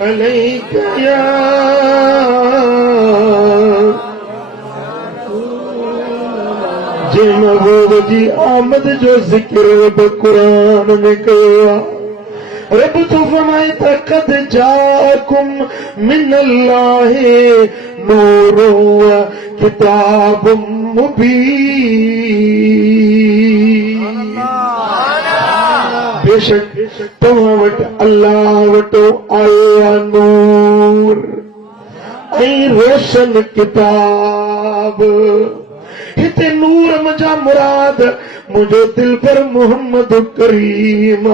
अलैका या जे महबूब जी आमद जो जिक्र रब कुरान में कया रब तो फरमाए तक़द जाकुम मिनल्लाहि नूरुन व किताबुम मुबीन। बेशक तव्हां वटि अल्लाह वटो आया नूर ऐं रोशन किताब। हिते नूर मुंहिंजा मुराद मुंहिंजो दिल पर मोहम्मद करीम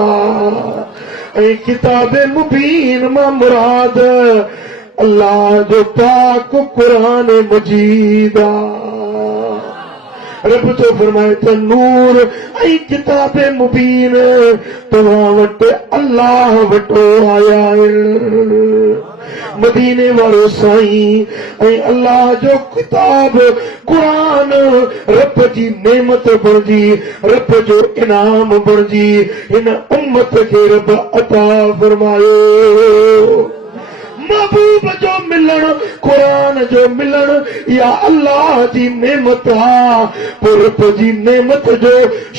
ऐं किताबे मुबीन मां मुराद अल्लाह जो पाक कुरान मजीद रब तो फरमाए त नूर ऐं किताबे मुबीन तव्हां वटि अल्लाह वटो आया मदीने वारो साईं ऐं अल्लाह जो किताब कुरान रब जी नेमत बणजी रब जो इनाम बणजी हिन उम्मत खे रब अता फरमायो। महबूब जो मिलण कुरान जो मिलण या अल्लाह जी नेमत आ पोइ रब जी नेमत जो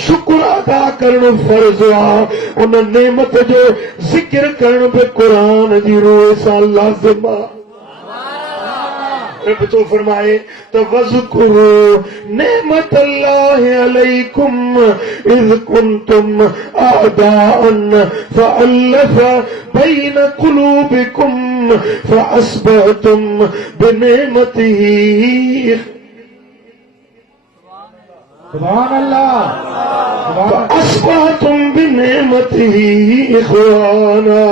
शुक्र अदा करण फर्ज़ आ। उन नेमत जो ज़िक्र करण बि कुरान जी रूह सां लाज़िम आ। रब तो फरमाए त वज़कुरू नेमत अल्लाहि अलैकुम इज़ कुंतुम अअदाअन फ़अल्लफ़ बैन क़ुलूबिकुम फ़अस्बहतुम बिनेमतिही सुभान अल्लाह फ़अस्बहतुम बिनेमतिही इख़वाना।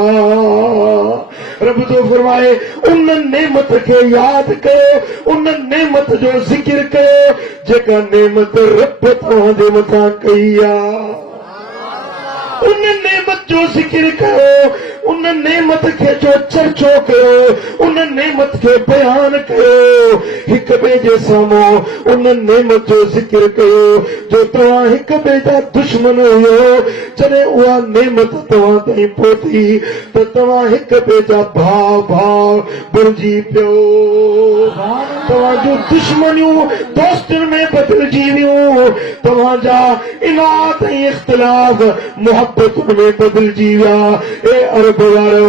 रब तो फरमाए उन नेमत खे याद कयो उन नेमत जो ज़िक्र कयो जेका नेमत रब तव्हां जे मथां कई आ। उन नेमत जो ज़िक्र कयो उन नेमत खे जो चर्चो कयो उन नेमत खे बयान कयो हिक ॿिए जे साम्हूं उन नेमत जो ज़िक्र कयो जो तव्हां हिक ॿिए जा दुश्मन हुयो जॾहिं उहा नेमत तव्हां ताईं पहुती त तव्हां हिक ॿिए जा भाउ बणिजी पियो। तव्हां जूं दुश्मनियूं दोस्तनि में बदिलजी वियूं तव्हांजा इनात ऐं इख़्तिलाफ़ मुहबतुनि में बदिलजी विया। ए अरब वारो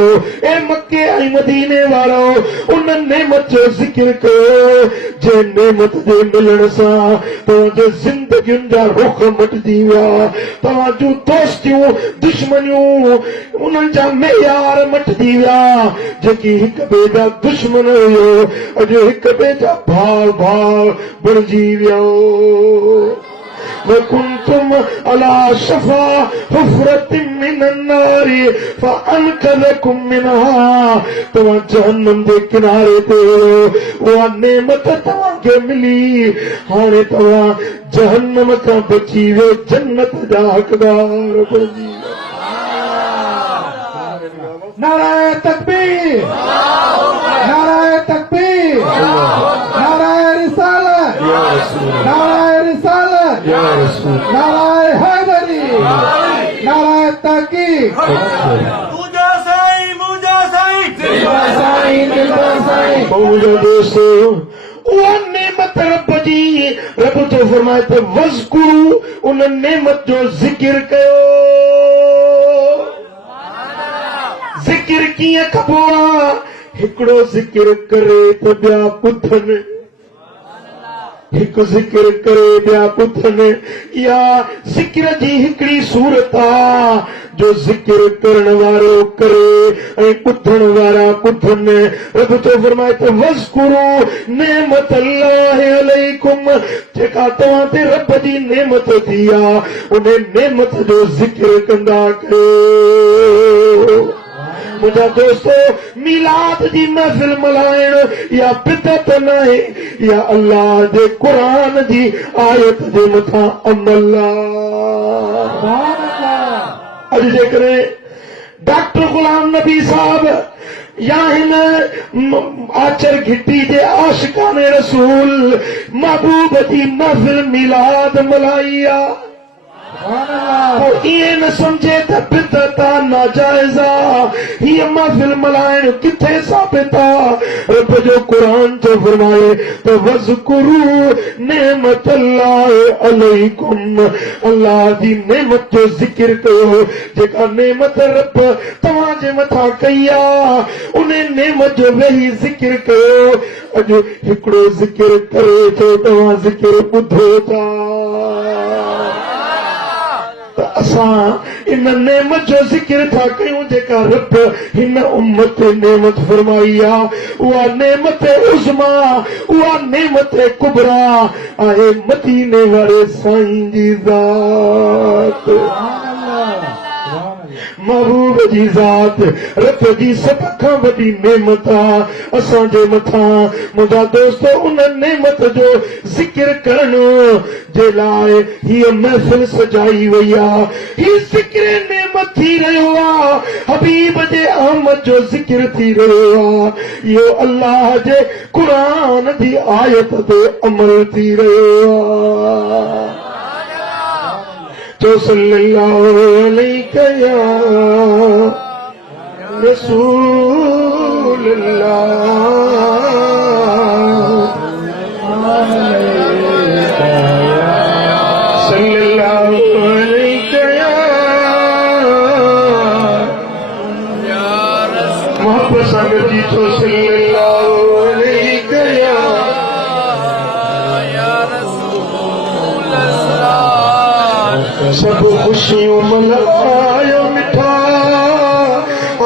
ए मके ऐं मदीने वारो उन नेमत जो ज़िक्र कयो जे नेमत जे मिलण सां तव्हांजे ज़िंदगियुनि जा रुख मटिजी विया तव्हां जूं दोस्तियूं दुश्मनियूं उन्हनि जा मेयार मटिजी विया जेकी हिक ॿिए जा दुश्मन हुयो अॼु हिक ॿिए जा भाउ बणिजी वियो। वकुंतुम अला शफा हुफ़रतिन मिनन नारि फ़अनक़ज़कुम मिनहा तव्हां जहन्नम जे किनारे ते उहा नेमत तव्हांखे मिली हाणे तव्हां जहन्नम खां बची वियो जन्नत जा हक़दार बणिजी विया। नाराए तकबीर नाराए तकबीर नाराए रिसालत नाराए रिसालत नाराए हैदरी नाराए ताकीद मुझा साईं दिलबर साईं मुंहिंजो दोस्त उहा नेमत रब जी रब तो फरमाए त वज़कुरू उन नेमत जो ज़िक्र कयो। ज़िक्र कीअं कबो आहे हिकिड़ो ज़िक्र करे त ॿिया ॿुधनि हिकु ज़िक्र करे ॿिया ॿुधनि या ज़िक्र जी हिकिड़ी सूरत आहे जो ज़िक्र करण वारो करे ऐं ॿुधण वारा ॿुधनि। रब तो फरमाए त वज़कुरू नेमत अल्लाहि अलैकुम जेका तव्हां ते रब जी नेमत थी आहे उन नेमत जो ज़िक्र कंदा कयो। मुझा दोस्तो मिलाद जी महफिल मल्हाइण या बिदत नाहे या अल्लाह जे कुरान जी आयत जे मथां अमल अॼु जेकॾहिं डॉक्टर गुलाम नबी साहब या हिन आचर घिटी जे आशिकाने रसूल महबूब जी महफिल मिलाद मल्हाई आहे ये न समझे त बिदता नाजायजा ही महफिल मलाइण किथे साबिता रब जो कुरान तो फरमाए तो वज़कुरू नेमत अल्लाह अलैकुम अल्लाह दी नेमत जो जिक्र कयो जेका नेमत रब तव्हां जे मथां कई आ उन्हें नेमत जो वही जिक्र कयो अॼु हिकिड़ो जिक्र करे थो तव्हां जिक्र ॿुधो था असां इन नेमत जो जिक्र था कयूं जेका रब हिन उम्मत नेमत फरमाई आहे उहा नेमत उज़मा उहा नेमत कुबरा आहे मदीने वारे साईं जी ज़ात महबूब जी ज़ात रब जी सभ खां वॾी नेमत आहे असांजे मथां मुंहिंजा दोस्त उन नेमत जो ज़िक्र करण जे लाइ हीअ महफ़िल सजाई वई आहे ही ज़िक्र नेमत थी रहियो आहे हबीब जे आमद जो ज़िक्र थी रहियो आहे इहो अल्लाह जे क़ुरान जी आयत ते अमल थी रहियो आहे तो सल्लल्लाहु अलैहि या रसूल सल्लल्लाहु अलैहि या मोहब्बत संगत जी तो सल्लल्लाहु अलैहि सब खुशियों मनायो मिठा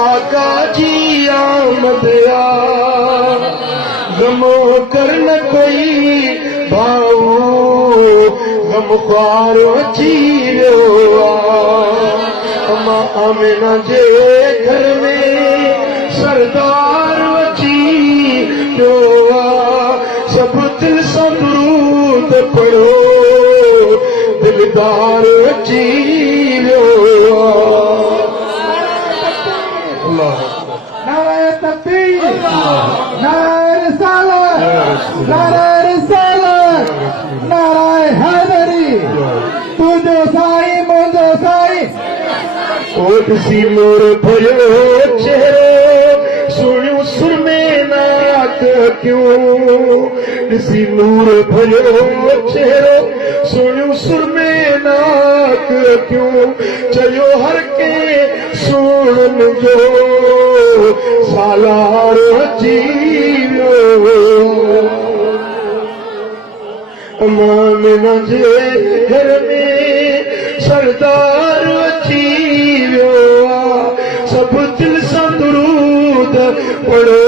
आका जी आमद गमो कर न कोई भाऊ गम ख्वार अची वियो अमा आमिना जे घर में सरदार अची वियो सब दिल सां दुरूद पढ़ो दिलदार अची वियो नारे तकबीर नारे रिसालत नारे हैदरी तुझो साईं मुंहिंजो साईं ॾिसी मोर भयो चेहरो सुणियूं सुरमे नाक क्यों ॾिसी नूर भयो चेहरो सुणियूं सुरमे नाक क्यों चयो हर के सुण मुंहिंजो सालार अची वियो अमामिना जे घर में सरदार अची वियो सब दिल सां दुरूद पढ़ो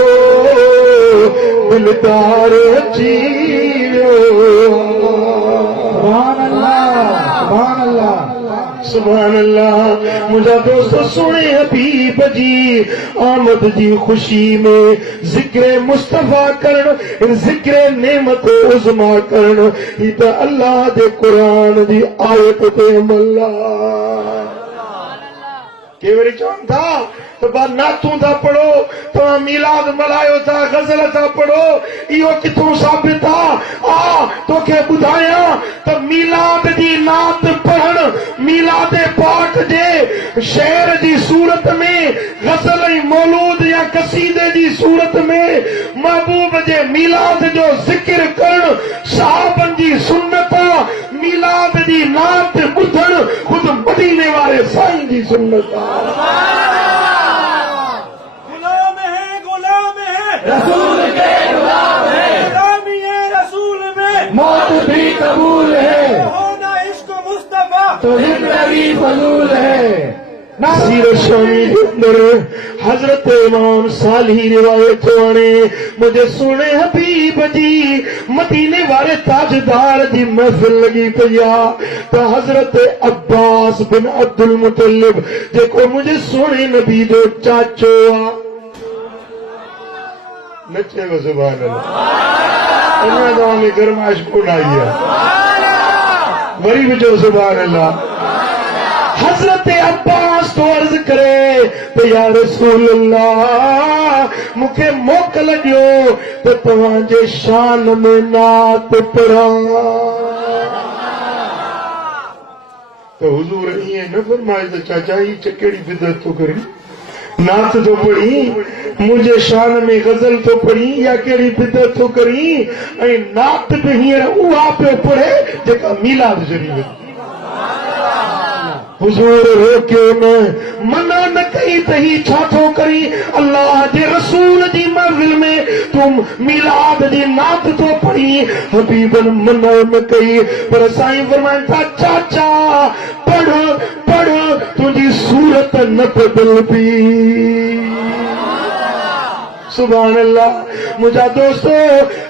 दिलदार अची वियो सुभान अल्लाह मुझा दोस्त सुने हबीब जी आमद जी खुशी में जिक्र मुस्तफा करण जिक्र नेमत उज़मा करण ही त अल्लाह दे कुरान जी आयत ते अमल के वरी चवनि था तो नातूं था पढ़ो तव्हां मीलाद मल्हायो था गज़ल था पढ़ो इहो किथों साबित आ तोखे ॿुधायां त मीलाद जी नात पढ़ण मीलाद पाक जे शेर जी सूरत में गज़ल ऐं मौलूद या कसीदे जी सूरत में महबूब जे मीलाद जो ज़िक्र करण सहाबनि जी सुन्नत मीलाद जी नात ॿुधण ख़ुदि मदीने वारे साईं जी सुन्नत रसूल के गुलाम है गुलामी है रसूल में मौत भी कबूल है होना इश्क मुस्तफा तो जिंदगी फजूल है सीरत शामी के अंदर हजरत इमाम साली रिवायत आने मुझे सुने हबीब जी मदीने वाले ताजदार जी महफिल लगी पिया तो हजरत अब्बास बिन अब्दुल मुतल्लिब जेको मुझे सुने नबी जो चाचो नचे को सुभान अल्लाह अन्ना गांव में गरमाइश कौन आई है वरी भी जो सुभान अल्लाह हजरत अब्बास तो अर्ज करे तो या रसूल अल्लाह मुखे मोकल ॾियो तो तव्हांजे शान में नात पढ़ा तो हुजूर ये न फरमाए तो चाचा ही चकेड़ी बिदत तो करी नात तो पढ़ी मुझे शान में गजल तो पढ़ी या केड़ी बिदत तो करी ऐं नात भी हींअर उहा पियो पढ़े जेका मीलाद जरी हुजूर रोकियो न मना न कई त ही छा थो करी अल्लाह जे रसूल जी महफिल में तुम मीलाद जी नात तो पढ़ी हबीबन मना न कई पर साईं फरमाइनि था चाचा पढ़ पढ़ तुझी सूरत न बदलबी सुभान अल्लाह। मुझा दोस्तों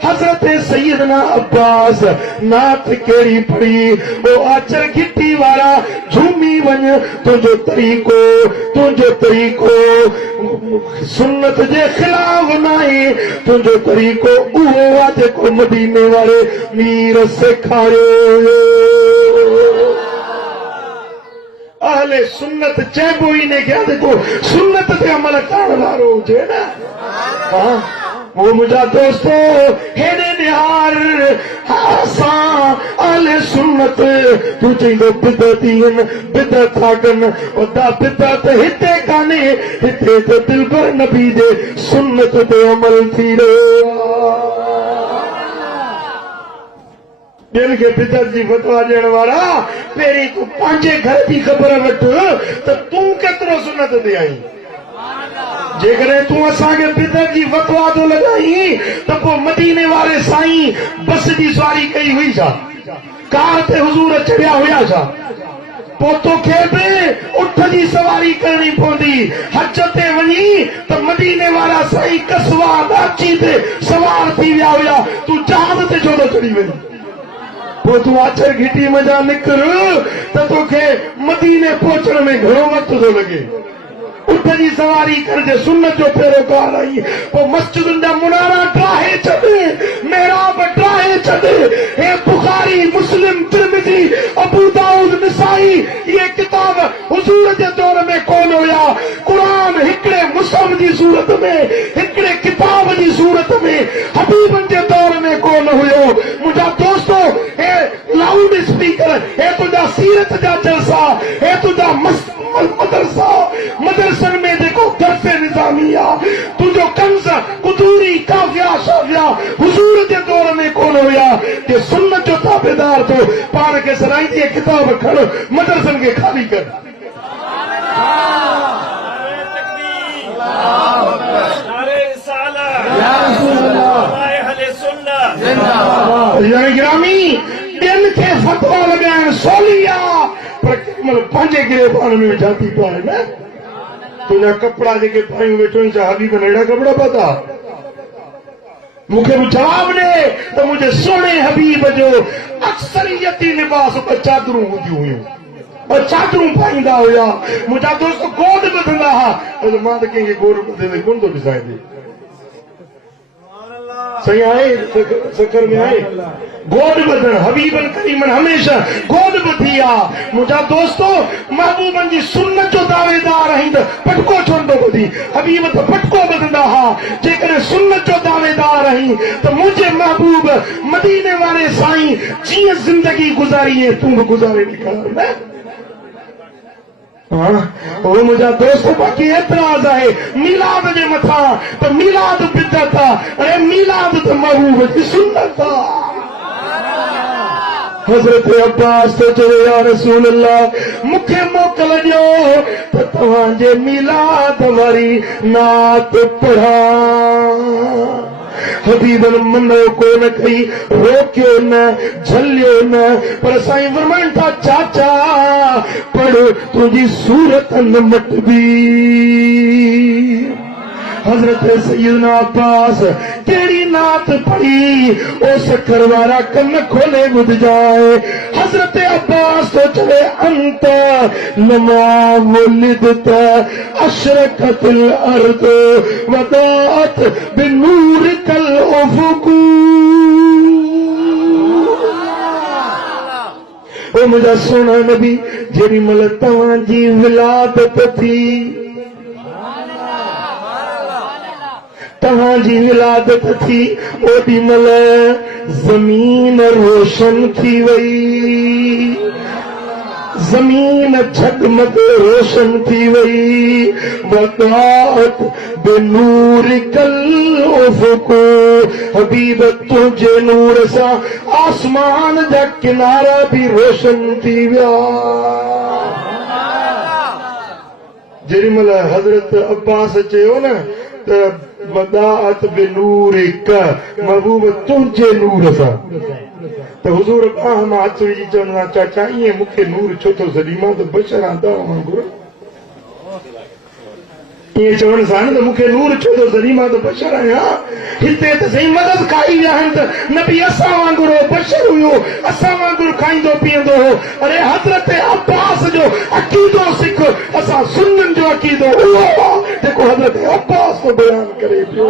हजरत सैयदना अब्बास नात केड़ी पढ़ी वो आचर गिट्टी वाला झूमी वञ तुझो तरीको सुन्नत जे खिलाफ नाहे तुझो तरीको उहो आहे जेको मदीने वारे मीर सेखारियो अहले सुन्नत चइबो ई ने क्या देखो सुन्नत ते अमल करण वारो हुजे न वो मुझा दोस्तों हेने निहार असां अहले सुन्नत तू चईंदो बिदतीन बिदत था कन ओदा बिदत हिते कान्हे हिते तो दिलबर नबी जे सुन्नत ते अमल थी रहियो ॿियनि खे बिदत जी फतवा ॾियण वारा पहिरीं तूं पंहिंजे घर जी ख़बर वठ त तूं केतिरो सुन्नत ते आहीं जेकॾहिं तूं असांखे बिदत जी फतवा थो लॻाई त पोइ मदीने वारे साईं बस जी सवारी कई हुई छा कार ते हुजूर चढ़िया हुया छा पोइ तोखे बि उठ जी सवारी करणी पवंदी हज ते वञी त मदीने वारा साईं कसवा दाची ते सवार थी विया हुया तूं जहाज ते छो थो चढ़ी वञी पोइ तूं आचर घिटी मजा निकर त तोखे मदीने पहुचण में घणो वक़्तु थो लॻे उठ जी सवारी करजे सुन्नत जो पैरोकार आई पोइ मस्जिदुनि जा मुनारा ठाहे छॾ मेहराब ठाहे छॾ हे बुखारी मुस्लिम तिरमिज़ी अबू दाऊद निसाई ये किताब हुजूर जे दौर में कोन हुया क़ुरान हिकिड़े मुसहफ़ जी सूरत में हिकिड़े किताब जी सूरत में हबीबनि जे दौर में कोन हुयो मुंहिंजा दोस्तो हे लाउड स्पीकर हे तुंहिंजा सीरत जा जलसा हे तुंहिंजा मदरसन में जेको दर्स निज़ामी आहे तुंहिंजो कंस कुदूरी काफ़िया शाफ़िया हुजूर जे दौर में कोन हुया कि सुन्नत जो ताबेदार तो पाण खे सराईंदी किताब खण मदरसन खे खाली कर गिरामी ॿियनि खे फतवा लॻाइण सवली आहे पर कंहिं पंहिंजे गिरेबान में जाती पाए न तुंहिंजा कपिड़ा जेके पायूं वेठो छा हबीबन अहिड़ा कपिड़ा पाता मूंखे बि जवाब ॾे त मुंहिंजे सुहिणे हबीब जो अक्सरियती लिबास पर चादरूं हूंदियूं हुयूं और चादरूं पाईंदा हुया मुंहिंजा दोस्त गोद ॿधंदा हुआ मां त कंहिंखे गोद ॿधे कोन थो ॾिसां सही आहे सकर में आहे गोद ॿधण हबीबन करीमन हमेशा गोद ॿधी आहे मुंहिंजा दोस्तो महबूबनि जी सुन्नत जो दावेदार आहिनि त पटको छो नथो ॿधी हबीब त पटको ॿधंदा हुआ जेकॾहिं सुन्नत जो दावेदार आहीं त मुंहिंजे महबूब मदीने वारे साईं जीअं ज़िंदगी गुज़ारी तूं बि गुज़ारे ॾेखार न मुंहिंजा दोस्त बाक़ी एतिराज़ आहे मीलाद जे मथां त मीलाद बिदत आहे अरे मीलाद त महबूब जी सुन्नत आहे हज़रत अब्बास तो चवे या रसूल अल्लाह मूंखे मोकल ॾियो त तव्हांजे मीलाद वारी नात पढ़ां हबीबन मनो कोन कई रोकियो न झलियो न पर साईं फरमाइनि था चाचा पढ़ तुंहिंजी सूरत न मटबी हजरत सैयदना अब्बास केड़ी नात पढ़ी ओ सकर वारा कन खोले ॿुध जाए हजरत अब्बास तो चले अंत लमा वुलिदत अशरकतिल अर्द वदात बिनूरिकल उफुकू ओ मुंहिंजा सोना नबी जेॾी महिल तव्हांजी विलादत थी तव्हांजी विलादत थी ओॾी महिल ज़मीन रोशन थी वई ज़मीन झगमग रोशन थी वई वक़ात बेनूर कल उफ़क़ो हबीब तुझे नूर सां आसमान जा किनारा भी रोशन थी विया जेॾी महिल हज़रत अब्बास चयो न त वदाअत बेनूर का महबूब तुझे नूर सां त हुज़ूर बाह मां हथ विझी चवंदा चाचा ईअं मूंखे नूर छो थो सॾी मां त बशर आहियां वांगुरु ईअं चवण सां न त मूंखे नूर छो थो सॾी मां त बशर आहियां हिते त सही मदद खाई विया आहिनि त नबी असां वांगुरु बशर हुयो असां वांगुरु खाईंदो पीअंदो हो अरे हज़रत अब्बास जो अक़ीदो सिख असां सुन्ननि जो अक़ीदो उहो आहे जेको हज़रत अब्बास को बयान करे पियो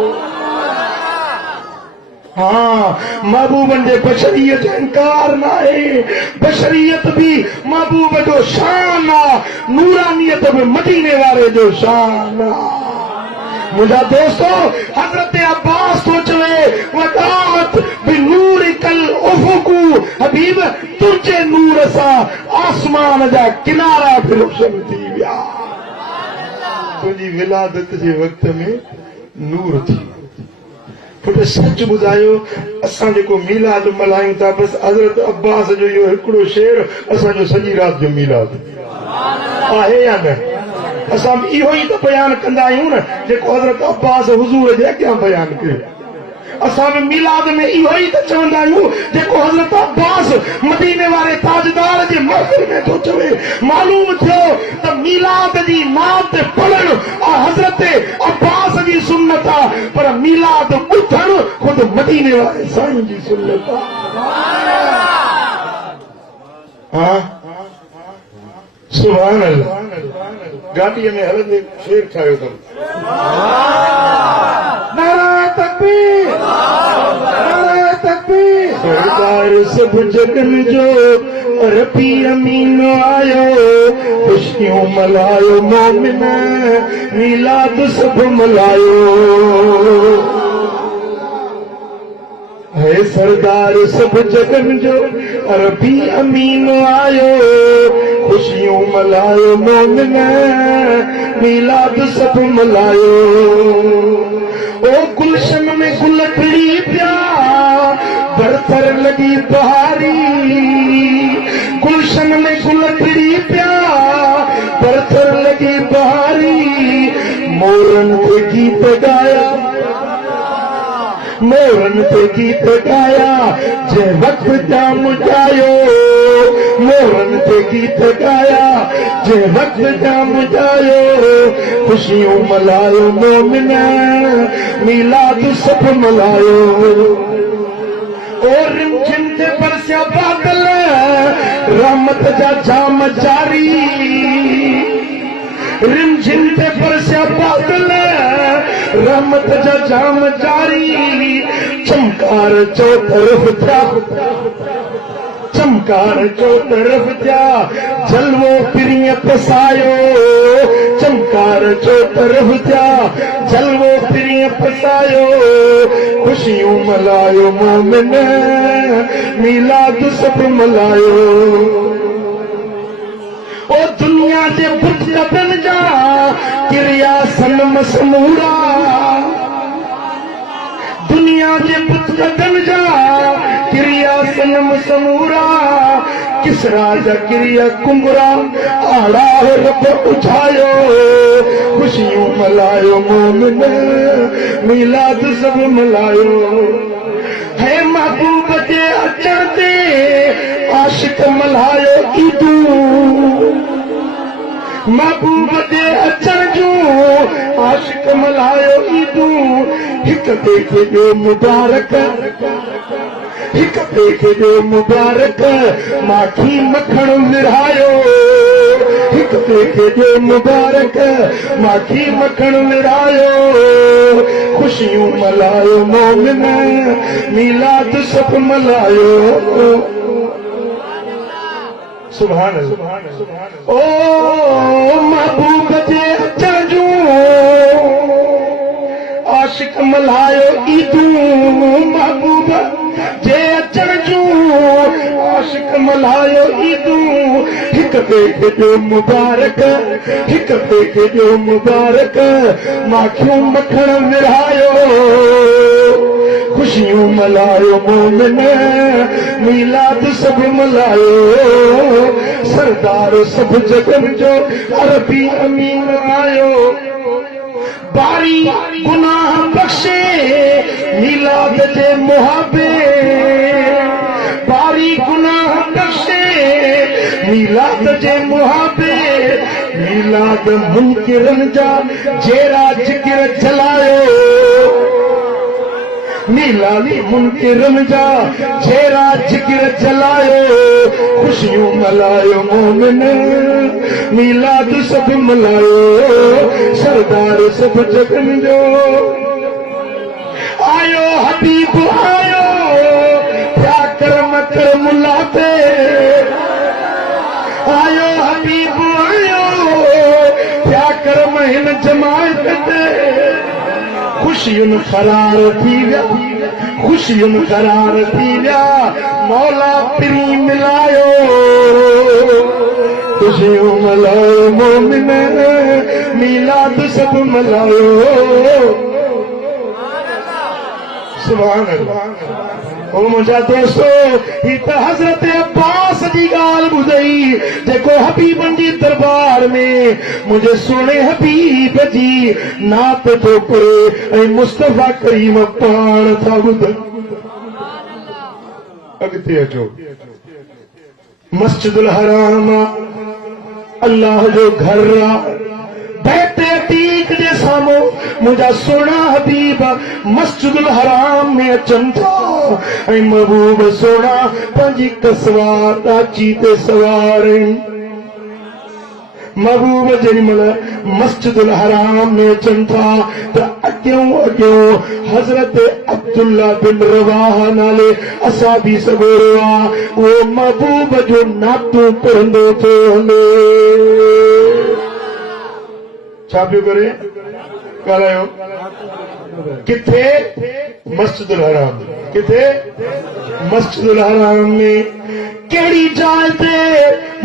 हाँ महबूबन जे बशरीयत जो इनकार न आहे बशरीयत भी महबूब जो शान आहे नूरानियत भी मदीने वारे जो शान आहे मुंहिंजा दोस्तो हज़रत अब्बास तो चवे वदाअत बिनूर कल उफ़क़ू हबीब तुझे नूर सां आसमान जा किनारा भी रोशन थी विया तुंहिंजी विलादत जे वक़्त में नूर थी पुट सच ॿुधायो असां जेको मीलाद मल्हायूं था बसि हज़रत अब्बास जो इहो हिकिड़ो शेर असांजो सॼी राति जो मीलाद आहे या न असां इहो ई त बयानु कंदा आहियूं न जेको हज़रत अब्बास हुज़ूर जे अॻियां बयानु कयो असां बि मीलाद में इहो ई त चवंदा आहियूं जेको हज़रत अब्बास मदीने वारे ताजदार जे महफ़िल में थो चवे मालूम थियो त मीलाद जी नात पढ़णु हज़रत अब्बास जी सुन्नत आहे पर मीलाद ॿुधणु ख़ुदि मदीने वारे साईं जी सुन्नत आहे सुभान अल्लाह गाॾीअ में हलंदे शेर ठाहियो अथऊं नारा तकबीर नारा तकबीर सरदार सब जगन जो रबी अमीन आयो खुशियों मलायो मोमिन मीलाद सब मलायो है सरदार सब जगन जो रबी अमीन आयो खुशियों मलायो मोमिन मीलाद सब मलायो ओ गुलशन में गुल खिड़ी पिया बरतर लगी बहारी गुलशन में गुल खिड़ी पिया बरतर लगी बहारी मोरन पे गीत गाया मोरन पे गीत गाया जे वक्त जाम जायो मोरन पे गीत गाया जे वक्त जाम जायो खुशियों मलायो मोमिन मीलाद सब मलायो और रिमझिम ते बरसिया बादल रहमत जा जाम जारी रिमझिम ते बरसिया बादल रहमत जा जाम जारी चमकार चो तरफ था चमकार चो तरफ जा जलवो पिरिय पसायो चमकार चो तरफ जा जलवो पिरिय पसायो खुशियों मलायो मोमिन मीलाद सब मलायो ओ दुनिया जे बुत कदन जा किरिया सनम समूरा दुनिया जे बुत कदन जा किरिया सनम समूरा किसरा जा किरिया कुंगरा आड़ा रब उठायो खुशियों मलायो मोमिन मीलाद सब मलायो है महबूब जे अचण ते आशिक मल्हायो ईदू महबूब जे अचण जो आशिक मल्हायो ईदू हिक ॿिए खे ॾियो मुबारक हिक ॿिए खे ॾियो मुबारक माखी मखण विरहायो हिक ॿिए खे ॾियो मुबारक माखी मखण विरहायो खुशियूं मल्हायो मोमिन मीलाद सब मल्हायो सुभान अल्लाह ओ महबूब जे अचण जो आशिक मल्हायो ईदू महबूब जे अचण जूं आशिक मल्हायो ईदूं हिक ॿिए खे ॾियो मुबारक हिक ॿिए खे ॾियो मुबारक माखियूं मखण विरहायो खुशियूं मल्हायो मोमिन मीलाद सभु मल्हायो सरदार सभु जगन जो अरबी अमीन आयो बारी गुनाह बख्शे मीलाद जे मुहाबे बारी गुनाह बख्शे मीलाद जे मुहाबे मीलाद मुनकिरन जा जेरा जिक्र जलायो मीलाद मुनकिरन जा जेरा जिक्र जलायो खुशियूं मल्हायो मोमिन मीलाद सभु मल्हायो सरदार सभु जगन जो आयो हबीब आयो क्या करम कर मुला पे आयो हबीब आयो क्या करम हिन जमात ते खुशियुनि करार थी विया खुशियुनि करार थी विया मौला पिरी मिलायो खुशियूं मल्हायो मोमिन मीलाद सभु मल्हायो सुभान अल्लाह। ओ मुंहिंजा दोस्तो ही त हज़रत अब्बास जी ॻाल्हि ॿुधई जेको हबीबनि जी दरबार में मुंहिंजे सुहिणे हबीब जी नात थो करे ऐं मुस्तफ़ा करीम पाण था ॿुधनि अॻिते अचो मस्जिदुल हराम अल्लाह जो घर आहे बैत अतीक जे साम्हूं मुंहिंजा सुहिणा हबीब मस्जिदुल हराम में अचनि था ऐं महबूब सोना पंहिंजी कसवार ॾाची ते सवार आहिनि महबूब जेॾीमहिल मस्जिदुल हराम में अचनि था त अॻियों अॻियों हज़रत अब्दुल्ला बिन रवाहा नाले असाबी सॻोरो आहे उहो महबूब जो नातू पढ़ंदो थो हले छा पियो करे ॻाल्हायो किथे मस्जिदुल हराम किथे मस्जिदुल हराम में कहिड़ी जाइ ते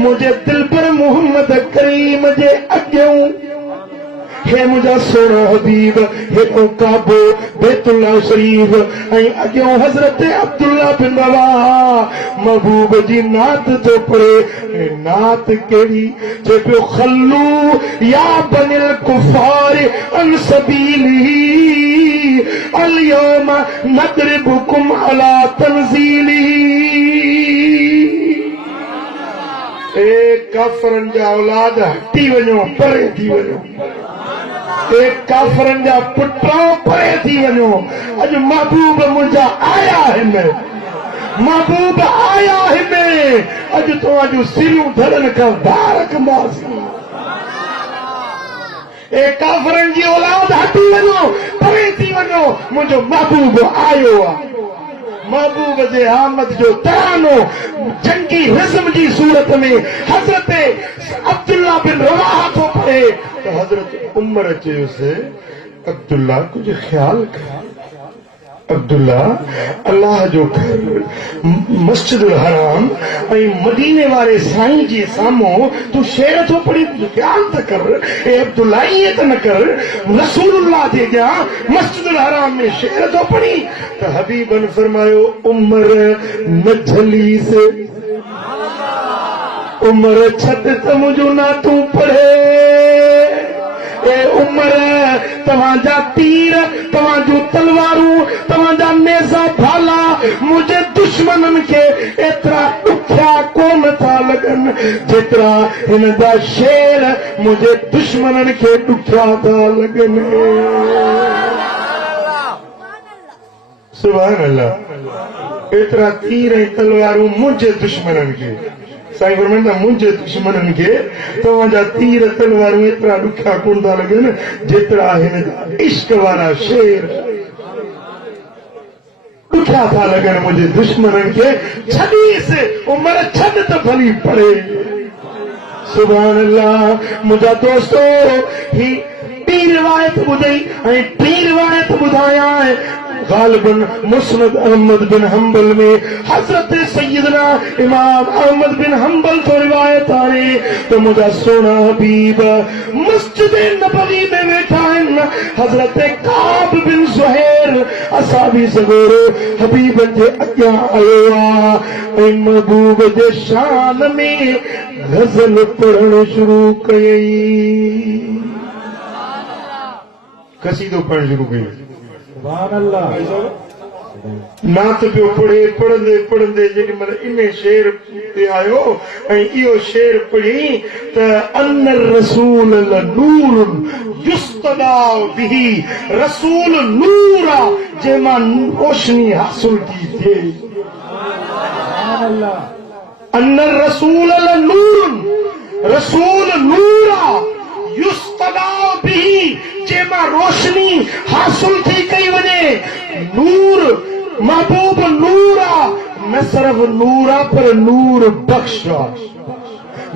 मुंहिंजे दिलबर मोहम्मद करीम जे अॻियों हे मुंहिंजा सोना हबीब हेठों काबो बैतुल्ला शरीफ ऐं अॻियों हज़रत अब्दुल्ला बिन रवाहा महबूब जी नात थो पढ़े नात कहिड़ी चए पियो खल्लू या बनिल कुफार अन सबीली अल्यौम नदरिबुकुम अला तंजीली ए काफरन जा औलाद हटी वञो परे थी वञो ए काफरन जा पुटो परे थी वञो अॼु महबूब मुंहिंजा आया हिन महबूब आया हिन अॼु तव्हां सिरियूं धड़नि खां धार कंदासीं ए काफरन जी औलाद हटी वञो परे थी वञो मुंहिंजो महबूब आयो आहे महबूब जे आमद जो तरानो जंगी हिज़्म जी सूरत में हज़रत अब्दुल्ला बिन रवाहा थो पढ़े तो हज़रत उमर चयोसि अब्दुल्ला कुछ ख्याल कर अब्दुल्ला अल्लाह जो घर मस्जिदुल हराम ऐं मदीने वारे साईं जे साम्हूं तूं शेर थो पढ़ी ख्याल त कर ए अब्दुल्ला ईअं त न कर रसूलुल्लाह जे अॻियां मस्जिदुल हराम में शेर थो पढ़ी त हबीबन फरमायो उमर न झलीस उमर छॾ त मुंहिंजो नातू पढ़े ए उमर तव्हांजा तीर तव्हांजूं तलवारूं तव्हांजा नेज़ा भाला मुंहिंजे दुश्मननि खे एतिरा ॾुखिया कोन था लॻनि जेतिरा हिन जा शेर मुंहिंजे दुश्मननि खे ॾुखिया था लॻनि सुभान अल्लाह एतिरा तीर ऐं तलवारूं मुंहिंजे दुश्मननि खे साईं फरमाईंदा मुंहिंजे दुश्मननि खे तव्हांजा तीर तलवारूं एतिरा ॾुखिया कोन था लॻनि जेतिरा हिन जा इश्क वारा शेर ॾुखिया था लॻनि मुंहिंजे दुश्मननि खे छॾीसि उमिरि छॾ त भली पढ़े सुभान अल्लाह मुंहिंजा दोस्तो ही ॿी रिवायत ॿुधई ऐं टी रिवायत ॿुधायां गालिबन मुस्नद अहमद बिन हम्बल में हजरत सैयदना इमाम अहमद बिन हम्बल तो रिवायत आ रही तो मुझा सोना हबीब मस्जिद नबवी में बैठा है हजरत काब बिन ज़ुहैर असाबी सगोरो हबीब के अग्या आयो आ महबूब जे शान में गजल पढ़ण शुरू कई कसीदो पढ़ण शुरू कई सुभान अल्लाह नात पियो पढ़े पढ़ंदे पढ़ंदे जेॾी महिल इन शेर ते आयो ऐं इहो शेर पढ़ी त अन रसूल नूर युस्तदा बिही रसूल नूर आ जंहिंमां रोशनी हासिल थी थिए सुभान अल्लाह अन रसूल नूर रसूल नूर आ युस्तदा बिही जंहिंमां रोशनी हासिल थी कई वञे नूर महबूब नूर आ न सिर्फ नूर आ पर नूर बख्श आ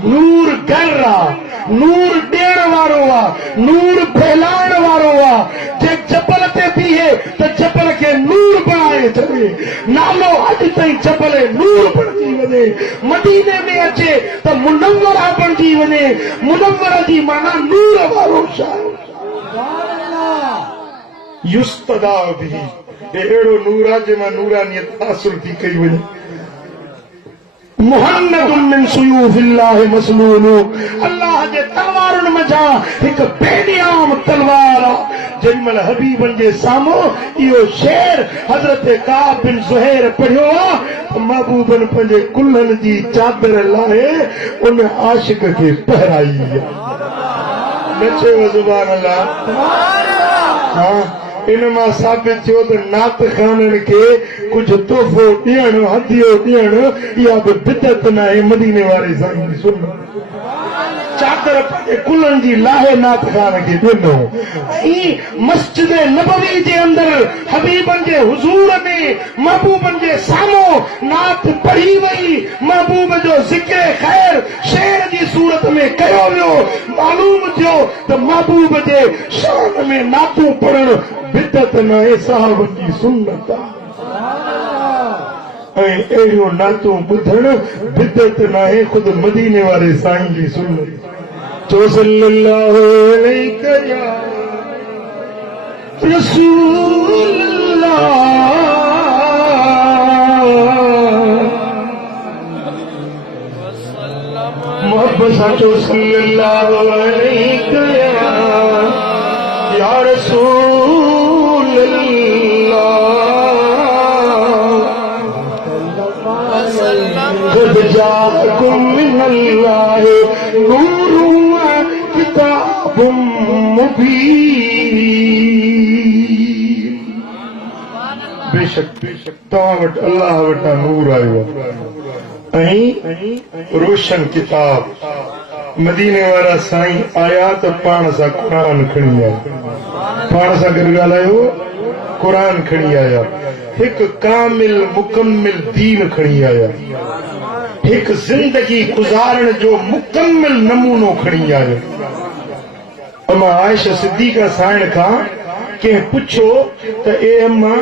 नूर घर आ नूर ॾियण वारो आ नूर फैलाइण वारो आ जे जबल ते बीहे त जबल खे नूर बणाए छॾे नालो अॼु ताईं जबल नूर बणजी वञे मदीने में अचे त मुनव्वरा बणजी वञे मुनव्वरा जी माना नूर वारो शहर युस्तदा भी अहिड़ो नूर आहे जंहिंमां नूरानियत हासिल थी कई वञे मुहम्मद मिन सुयूफिल्लाह मसलूल अल्लाह जे तलवारुनि मंझां हिकु बेनियाम तलवार आहे जेॾी महिल हबीबनि जे साम्हूं इहो शेर हज़रत काब बिन ज़ुहैर पढ़ियो आहे महबूबनि पंहिंजे कुल्हनि जी चादर लाहे उन आशिक खे पहराई आहे न चयो सुभान अल्लाह हा इन मां साबित थियो त नात खाननि खे कुझु तोहफ़ो ॾियणु हदियो ॾियणु इहा बि बिदत न आहे मदीने वारे साईं जी सुन्नत चादर पंहिंजे कुलनि जी लाहे नात खान खे ॾिनो ऐं मस्जिद नबवी जे अंदरि हबीबनि जे हुज़ूर में महबूबनि जे साम्हूं नात पढ़ी वई महबूब जो ज़िक्र ख़ैर शेर जी सूरत में कयो वियो मालूम थियो त महबूब जे शान में नातूं पढ़णु बिदत न आहे साहबनि जी सुन्नत आहे ऐं अहिड़ियूं नातूं ॿुधणु बिदत न आहे ख़ुदि मदीने वारे साईं जी सुन्नत तो सल्लल्लाहु अलैहि या रसूल अल्लाह मोहब्बत साचो सल्लल्लाहु अलैहि या रसूल अल्लाह क़द जाअकुम मिनल्लाह नूरुन किताबुम मुबीन बेशक तव्हां वटि अल्लाह वटां नूर आयो ऐं रोशन किताब मदीने वारा साईं आया त पाण सां क़ुरान खणी आया पाण सां गॾु ॻाल्हायो क़ुरान खणी आया हिकु कामिल मुकम्मिल दीन खणी आया हिकु ज़िंदगी गुज़ारण जो मुकम्मिल नमूनो खणी आयो अम्मा आयशा सिद्दीक़ा साइण खां कंहिं पुछो त ए अम्मा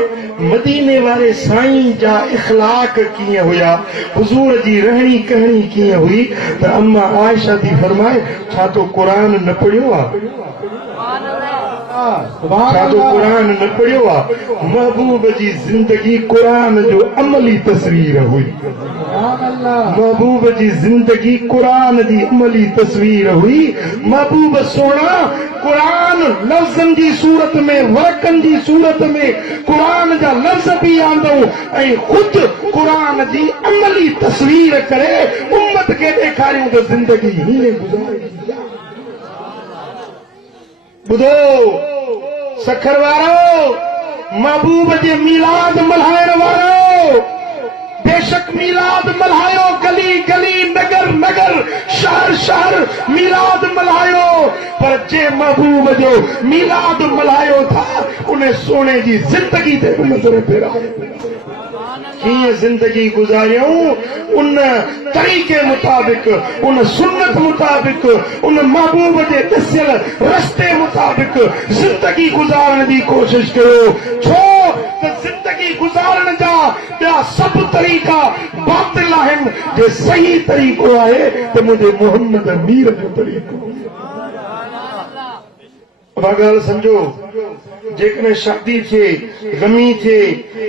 मदीने वारे साईं जा इख़लाक कीअं हुया हुज़ूर जी रहणी कहणी कीअं हुई त अम्मा आयशा थी फरमाए छा तो क़ुरान न पढ़ियो आहे छा तो क़ुरान न पढ़ियो आहे महबूब जी ज़िंदगी क़ुरान जो अमली तस्वीर हुई महबूब जी ज़िंदगी क़ुरान जी अमली तस्वीर हुई महबूब सोना क़ुरान लफ़्ज़नि जी सूरत में वर्कनि जी सूरत में क़ुरान जा लफ़्ज़ बि आंदऊं ऐं ख़ुदि क़ुरान जी अमली तस्वीर करे उम्मत खे ॾेखारियूं त ज़िंदगी हीअं गुज़ारी ॿुधो सखर वारो महबूब जे मीलाद मल्हाइण वारो बेशक मीलाद मल्हायो गली गली नगर नगर शहर शहर मीलाद मल्हायो पर जे महबूब जो मीलाद मल्हायो था उन सोने जी जिंदगी ते नज़र फेरायो कीअं जिंदगी गुज़ारियूं उन तरीक़े मुताबिक उन सुन्नत मुताबिक उन महबूब जे ॾसियल रस्ते मुताबिक जिंदगी गुज़ारण जी कोशिश कयो छो त ज़िंदगी गुज़ारण जा ॿिया सभु तरीक़ा बातिल आहिनि। जे सही तरीक़ो आहे त मुंहिंजे मोहम्मद मीर जो तरीक़ो। ॻाल्हि समझो, जेकॾहिं शादी थिए, गमी थिए,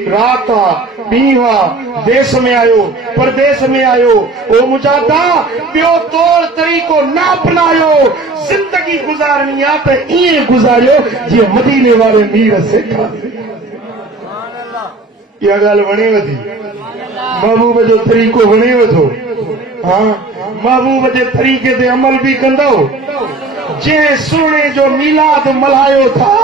रात आहे, ॾींहुं आहे, देश में आयो, परदेश में आयो, ओ मुजादा ॿियो तौर तरीक़ो न अपनायो। ज़िंदगी गुज़ारणी आहे त ईअं गुज़ारियो जीअं मदीने वारे मीर सेखारियो। इहा ॻाल्हि वणेव थी? महबूब जो तरीक़ो वणेव थो? हाँ, महबूब जे तरीक़े ते अमल बि कंदव। जंहिं सुहिणे जो मीलाद मल्हायो था,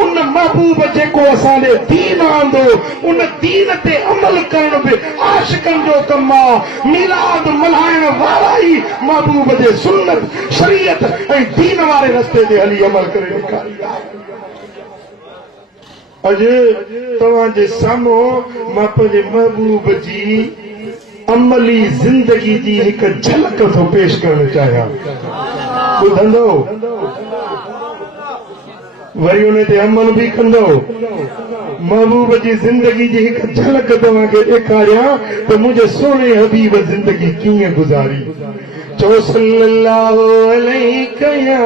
उन महबूब जेको असांजे दीन आंदो, उन दीन ते अमल करण बि आशिकनि जो कमु आहे। मीलाद मल्हाइण वारा ई महबूब जे सुन्नत, शरीयत ऐं दीन वारे रस्ते ते हली अमल करे ॾेखारींदा। अॼु तव्हांजे साम्हूं मां पंहिंजे महबूब जी अमली ज़िंदगी जी हिकु झलक थो पेश करणु चाहियां। ॿुधंदो, वरी उन ते अमल बि कंदो। महबूब जी ज़िंदगी जी हिकु झलक तव्हांखे ॾेखारियां त मुंहिंजे सुहिणे हबीब ज़िंदगी कीअं गुज़ारी। चओ सल्लल्लाहु अलैहि या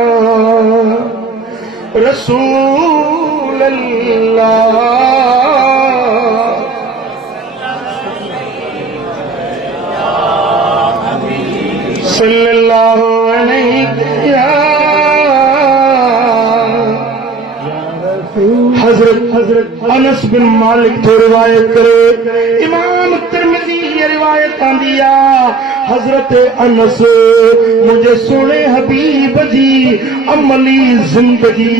रसूल अल्लाह, सल्लल्लाहु अलैहि या हजरत अनस बिन मालिक जो रिवायत करे। इमाम तिरमिज़ी ये रिवायत आंदी आहे। हजरत अनस मुझे सुने हबीब जी अमली जिंदगी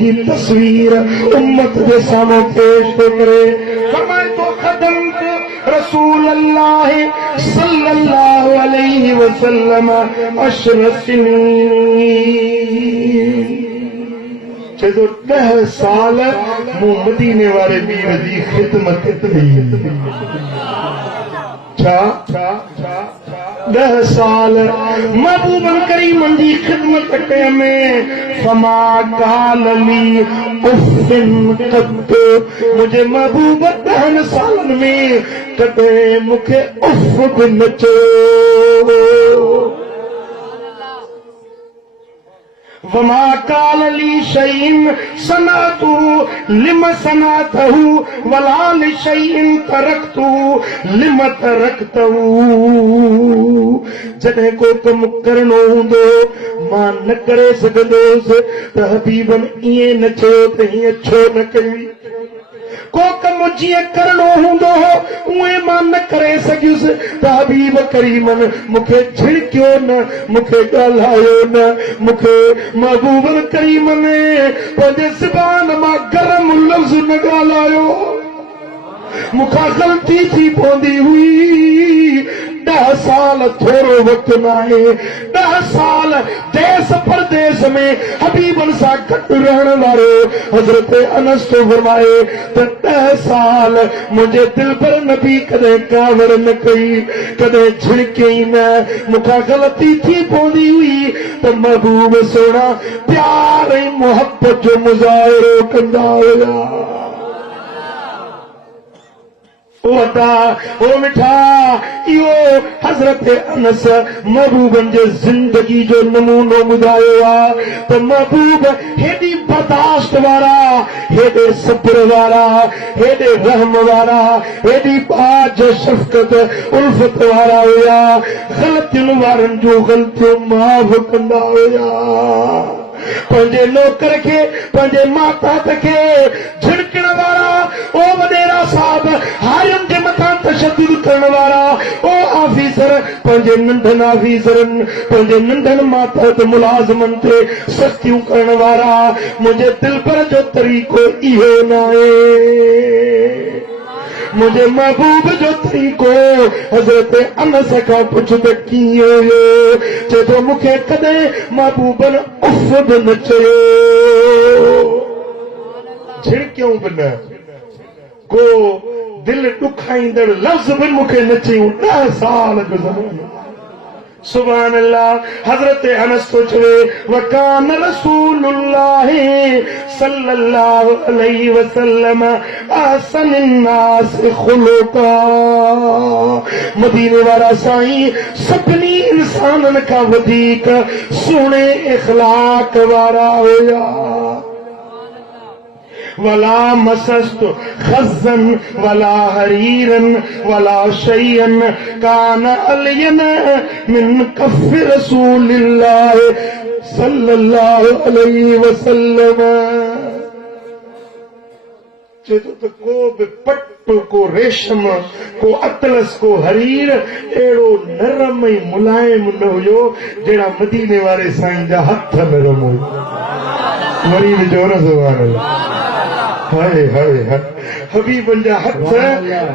की तस्वीर उम्मत के सामने पेश करे। फरमाए तो खदम रसूल अल्लाह सल्लल्लाहु अलैहि वसल्लम अशरसिन, चलो 10 साल मूं मदीने वारे मीर जी खिदमत कई। छा 10 साल महबूबन करीमन जी खिदमत कई में। फमा काल ली उफ़िन क़त, मुझे महबूब 10 सालन में कदे मुखे उफ़ बि न चयो। वमा काल ली शैइन सनातु लिम सनातहु वला लि शैइन तरक्तु लिम तरक्तहु। जॾहिं को कम करणो हूंदो मां न करे सघंदुसि त हबीबन ईअं न चयो त हीअं छो न कई। को कम जीअं करणो हूंदो हो उहे मां न करे सघियुसि त हबीब करीमन मूंखे झिड़कियो न, मूंखे ॻाल्हायो न। मूंखे महबूबन करीमन पंहिंजे ज़बान मां गरम लफ़्ज़ न ॻाल्हायो। मूंखां ग़लती थी पवंदी हुई। 10 साल थोरो वक़्तु न आहे। 10 साल देश परदेश में हबीबन सां गॾु रहण वारो हज़रत अनस तो फरमाए त 10 साल मुंहिंजे दिल पर नबी कॾहिं कावड़ न कई, कॾहिं झिड़कई न। मूंखां ग़लती थी पवंदी हुई त महबूब सोना प्यार ऐं मोहब्बत जो मुज़ाहिरो कंदा हुया। ओ मिठा, इहो हज़रत अनस महबूबन जे ज़िंदगी जो नमूनो ॿुधायो आहे त महबूब हेॾी बर्दाश्त वारा, हेॾे सब्र वारा, हेॾे रहम वारा, हेॾी बाज शफ़क़त उल्फत वारा हुया। ग़लतियुनि वारनि जूं ग़लतियूं माफ़ कंदा हुया। पंहिंजे नौकर खे, पंहिंजे मातात खे झिड़कण वारा, ओ वॾेरा साहब हारियुनि जे मथां तशद्दुद करण वारा, ओ ऑफिसर पंहिंजे नंढनि ऑफिसरनि, पंहिंजे नंढनि मातात मुलाज़िमनि ते सख़्तियूं करण वारा। मुंहिंजे दिल पर जो तरीक़ो इहो न आहे। मुझे महबूब जो तरीक़ो हज़रत अनस खां पुछ त कीअं हुयो। चए थो मूंखे कॾहिं महबूबन उफ़ बि न चयो, झिड़कियूं बि न, को दिल ॾुखाईंदड़ लफ़्ज़ बि मूंखे न चयूं। 10 साल गुज़रिया। सुभान अल्लाह। हजरत अनस तो चले वकान रसूलुल्लाह सल्लल्लाहु अलैहि वसल्लम अहसन नास खुलुका। मदीने वाला साईं सभिनी इंसानन का वधीक सोने इखलाक वारा होया। वला मसस्त खज़न वला हरीरन वला शयन कान अलयन मिन कफ रसूलिल्लाह सल्लल्लाहु अलैहि वसल्लम। चेतो तो को बि पट्टो को रेशम को अतलस को हरीर एड़ो नरम ऐं मुलायम न हुयो जेड़ा मदीने वाले साईं जा हथ नरम हुयो। वरी बि जोर सुभान अल्लाह। हाय हाय हाय हबीबन जा हथ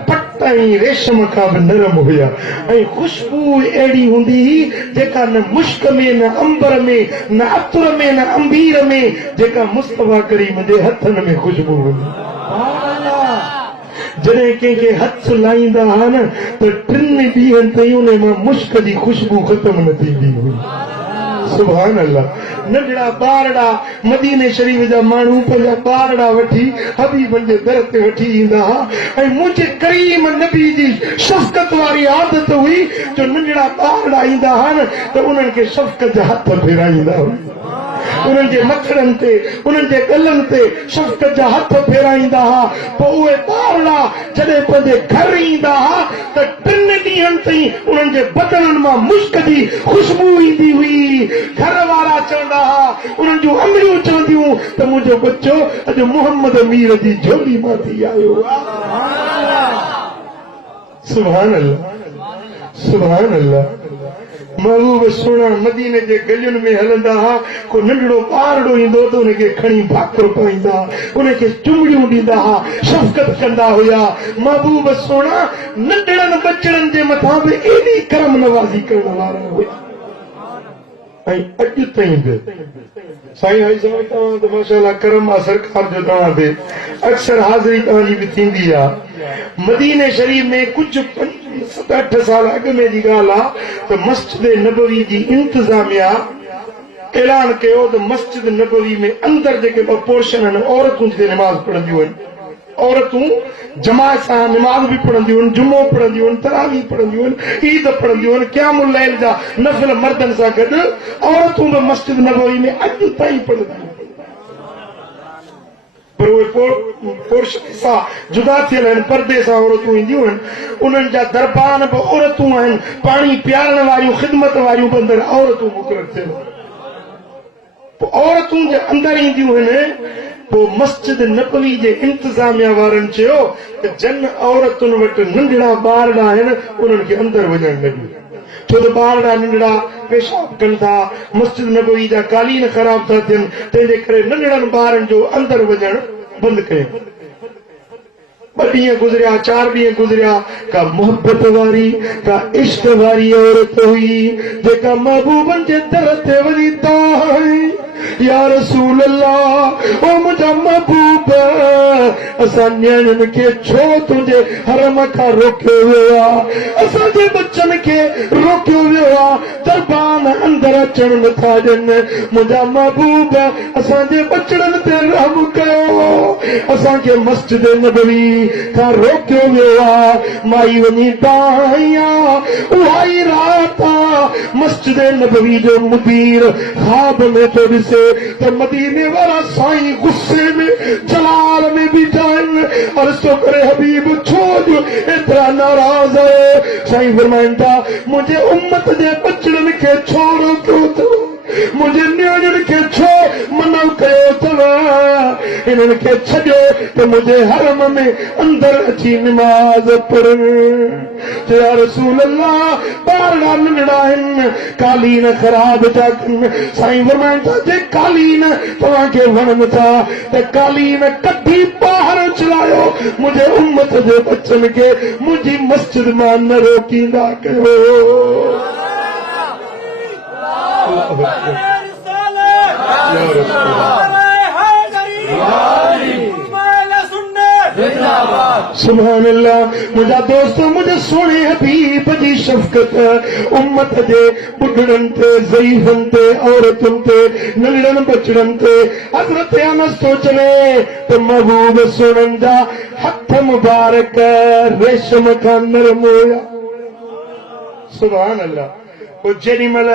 पट्टा ऐं रेशम खां बि नरम हुया ऐं खुशबू अहिड़ी हूंदी हुई जेका न मुश्क में न अंबर में न अतर में न अंबीर में जेका मुस्तफा करीम जे हथनि में खुशबू हूंदी। जॾहिं कंहिंखे हथ लाहींदा हुआ न त 3 ॾींहंनि ताईं उन मां मुश्क जी खुशबू ख़तम न थींदी हुई। सुभान अल्लाह। नंढड़ा ॿारड़ा मदीने शरीफ जा माण्हू पंहिंजा ॿारड़ा वठी हबीबन जे दर ते वठी ईंदा हुआ ऐं मुंहिंजे करीम नबी जी शफ़क़त वारी आदत हुई जो नंढड़ा ॿारड़ा ईंदा हुआ न त उन्हनि खे शफ़क़त जा हथ फेराईंदा हुआ। उन्हनि जे मथड़नि ते उन्हनि जे गलनि ते शफ़क़त जा हथ फेराईंदा हुआ। पोइ उहे ॿारड़ा जॾहिं पंहिंजे घर ईंदा हुआ त 3 ॾींहंनि ताईं उन्हनि जे बदननि मां मुश्क जी खुशबू ईंदी हुई। घर वारा चवंदा हुआ उन्हनि जूं अमड़ियूं चवंदियूं त मुंहिंजो बच्चो अॼु मोहम्मद मीर जी झोली मां थी आयो। सुभान अल्लाह सुभान अल्लाह। महबूब सोना मदीने जे गलियुनि में हलंदा हुआ। को नंढड़ो ॿारड़ो ईंदो त उनखे खणी भाकुर पाईंदा उनखे चुमड़ियूं ॾींदा हुआ शफ़क़त कंदा हुया। महबूब सोना नंढड़नि बचड़नि जे मथां बि एॾी करम नवाज़ी करण वारा हुया। ऐं अॼु ताईं बि साईं आई साहब तव्हां त माशाअल्लाह करम आहे सरकार जो तव्हां ते अक्सर हाज़िरी तव्हांजी बि थींदी आहे। मदीने शरीफ में कुझु 7-8 साल अॻु में जी ॻाल्हि आहे त मस्जिद नबवी जी इंतज़ामिया ऐलान कयो त मस्जिद नबवी में अंदर जेके 2 पोर्शन आहिनि औरतूं जिते निमाज़ पढ़ंदियूं आहिनि औरतूं जमात सां निमाज़ बि पढ़ंदियूं आहिनि जुमो पढ़ंदियूं आहिनि तरावी पढ़ंदियूं आहिनि ईद पढ़ंदियूं आहिनि क़यामुल लैल जा नफ़िल मर्दनि सां गॾु औरतूं बि मस्जिद नबवी में अॼु ताईं पढ़ंदियूं। पर उहे पोर्शन सां जुदा थियल आहिनि परदे सां औरतूं ईंदियूं आहिनि। उन्हनि जा दरबान बि औरतूं आहिनि पाणी पियारण वारियूं ख़िदमत वारियूं बि अंदरि औरतूं मुक़ररु थियल। औरतूं जे अंदरि ईंदियूं आहिनि। पोइ मस्जिद नबवी जे इंतज़ामिया वारनि चयो त जन औरतुनि वटि नंढड़ा ॿारड़ा आहिनि उन्हनि खे अंदरि वञणु न ॾियो छो त ॿारड़ा नंढड़ा पेशाब कनि था मस्जिद नबवी जा कालीन ख़राब था थियनि तंहिंजे करे नंढड़नि ॿारनि जो अंदरि वञणु बंदि कयो। 2 ॾींहं गुज़रिया 4 ॾींहं गुज़रिया का मोहब्बत वारी का इश्क वारी औरत हुई जेका महबूबनि जे दर ते वञी त या रसूल अल्लाह ओ मुंहिंजा महबूब असां न्याणियुनि खे छो तुंहिंजे हरम खां रोकियो वियो आहे असांजे बच्चनि खे रोकियो वियो आहे दरबान अंदरि अचणु नथा ॾियनि मुंहिंजा महबूब असांजे बचड़नि ते रहम कयो असांखे मस्जिद नबवी खां रोकियो वियो आहे। माई वञी दाई आहे उहा ई रात आहे मस्जिद नबवी जो मुदीर ख़्वाब में तो ॾिसे तो मदीने वाला साईं गुस्से में जलाल में भी जान और सो करे हबीब छो जो एतिरा नाराज़ है। साईं फरमाइंदा मुझे उम्मत जे बचड़नि खे छो रोकियो अथव मुंहिंजे न्याणियुनि खे छो मना कयो अथव इन्हनि खे छॾियो त मुंहिंजे हरम में अंदरि अची निमाज़ पढ़नि। या रसूल अल्लाह ॿारड़ा नंढड़ा आहिनि कालीन ख़राब था कनि। साईं फरमाइंदा जे कालीन तव्हांखे वणनि था त कालीन कढी ॿाहिरि चलायो मुंहिंजे उम्मत जे बचनि खे मुंहिंजी मस्जिद मां न रोकींदा कयो। जिंदाबाद सुभान अल्लाह। मुझा दोस्तों मुझे सोने हबीब जी शफकत उम्मत जे बुढ़ड़न ते ज़ईफ़न ते औरतुन ते नंढड़न बचड़न ते हज़रत अनस तो चले तो महबूब सुनन जा हथ मुबारक रेशम का नरम होया। सुभान अल्लाह। वो जेडी मल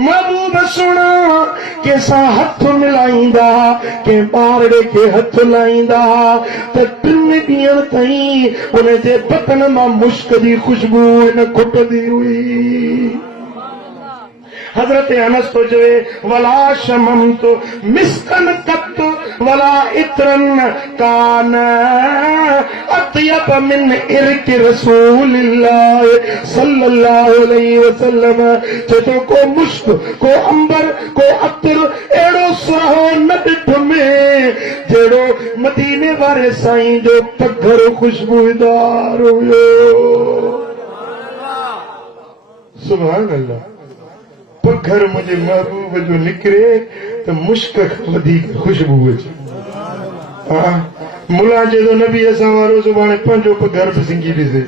महबूब सुना कैसा हथ मिलाईंदा के बारड़े के हथ लाईंदा त टिन ॾींहंनि ताईं उन जे बदन मां मुश्क जी खुशबू न खुटंदी हुई। हजरत अनस तो चवे वला शमम तो मिस्कन कत वला इत्रन कान अत्यब मिन इरक रसूलिल्लाह सल्लल्लाहु अलैहि वसल्लम। चतो को मुश्क को अंबर को अतर एड़ो सुहो न ॾिठ में जेड़ो मदीने वारे साईं जो पघर खुशबूदार हुयो। सुभान अल्लाह। पघर मुझे महबूब जो निकरे तो मुश्क वधीक खुशबू अचे। मुला जे तो नबी असां वारो सुभाणे पंहिंजो पघर बि सिंगी ॾिसे।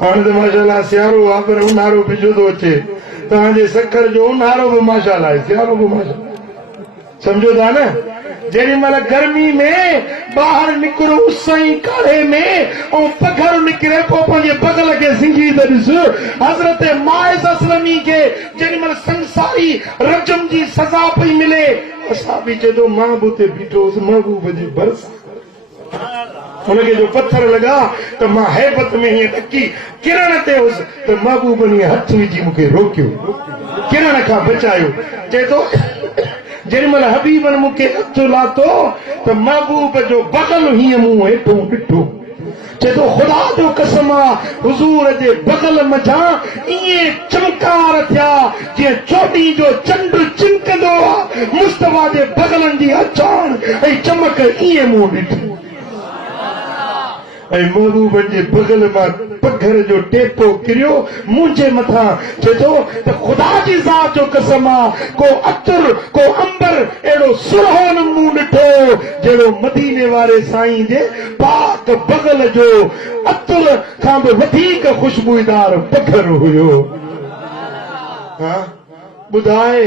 हाणे त माशाल्लाह सियारो आहे पर ऊन्हारो पिछो थो अचे। तव्हांजे सखर जो ऊन्हारो बि माशाल्लाह आहे, सियारो बि माशाल्लाह। सम्झो था न? जेडी महिल गर्मी में ॿाहिरि निकिरो उस ऐं काढ़े में ऐं पघर निकिरे पोइ पंहिंजे बगल खे सिंगी त ॾिस। हज़रत माइज़ असलमी खे जेडी महिल संसारी रजम जी सज़ा पई मिले असां बि चए मां बि उते बीठो हुउसि महबूब जी भरिसां। हुनखे जो पत्थर लॻा त मां हैबत में हीअं टकी किरण ते हुउसि त महबूब ने हथ विझी मूंखे रोकियो, किरण खां बचायो। चए थो जेडी महिल हबीबन मूंखे हथ लातो त महबूब जो बगल हीअं मूं हेठों ॾिठो। चए थो ख़ुदा जो कसम आहे हुज़ूर जे बगल मथां ईअं चमकार थिया जीअं चोॾीं जो चंड चिमकंदो आहे। मुस्तफा जे बगलनि जी अचाण ऐं चमक ईअं मूं ॾिठी। ऐं महबूब जे बगल मां पघर जो टेपो किरियो मुंहिंजे मथां। चए थो त ख़ुदा जी ज़ात जो कसम आहे को अतर को अंबर अहिड़ो सुरहो न मूं ॾिठो जहिड़ो मदीने वारे साईं जे पाक बगल जो अतर खां बि वधीक खुशबूदार पघर हुयो। ॿुधाए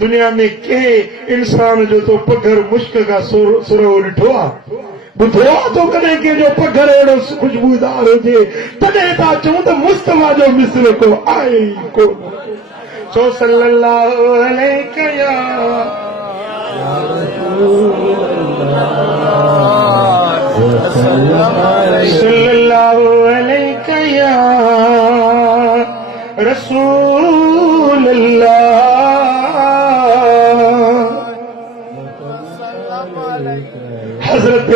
दुनिया में कंहिं इंसान जो तो पघर मुश्क खां सुरहो ॾिठो आहे? ॿुधो आहे तो कॾहिं कंहिंजो पघर अहिड़ो खुशबूदार हुजे? तॾहिं था चऊं त मुस्तफा जो मिस्र को आहे ई कोन। सो सल्लल्लाहु अलैहि सल्लल्लाहु अलैहि या रसूल अल्लाह। हजरत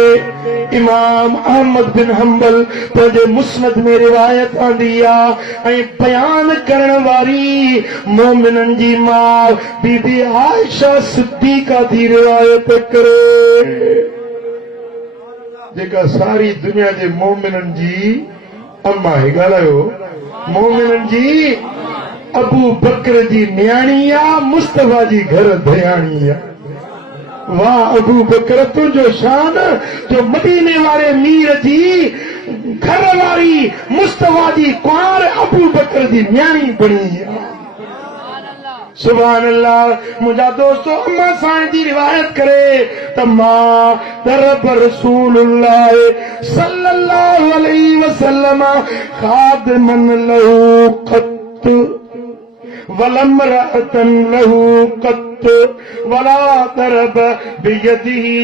इमाम अहमद बिन हंबल पंहिंजे मुस्नद में रिवायत आंदी आहे ऐं बयान करण वारी मोमिननि जी मां बीबी आयशा सिद्दीका जी रिवायत करे जेका सारी दुनिया जे मोमिननि जी अम्मा आहे। ॻाल्हायो। मोमिननि जी अबू बकर जी न्याणी आहे, मुस्तफा जी घर धयाणी आहे। वाह अबू बकर तुंहिंजो शान जो मदीने वारे मीर जी घर वारी मुस्तफा जी कुंवार अबू बकर जी न्याणी बणी आहे। सुभान अल्लाह। मुंहिंजा दोस्तों अम्मा साईं जी रिवायत करे त मां तरब रसूलुल्लाह सल्लल्लाहु अलैहि वसल्लम खादिमन लहू क़त वलमरअतन लहू क़त वला तरब बियदिही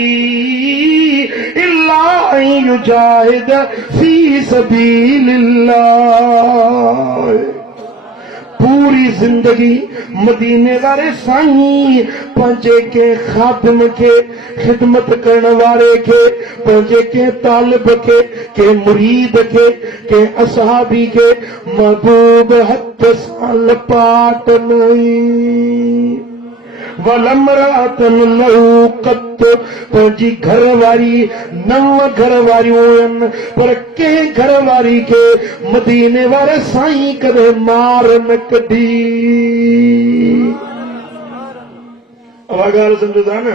इल्ला अन युजाहिद फी सबीलिल्लाह। पूरी जिंदगी मदीने वारे साईं पंहिंजे के खादिम के खिदमत करण वारे के पंहिंजे के तालिब के मुरीद के असहाबी के महबूब हथ सां लपाट नहीं। वलमरातन लहू क़त पंहिंजी घर वारी 9 घर वारियूं आहिनि पर कंहिं घर वारी खे मदीने वारे साईं कॾहिं मार न कढी। ॻाल्हि सम्झो था न?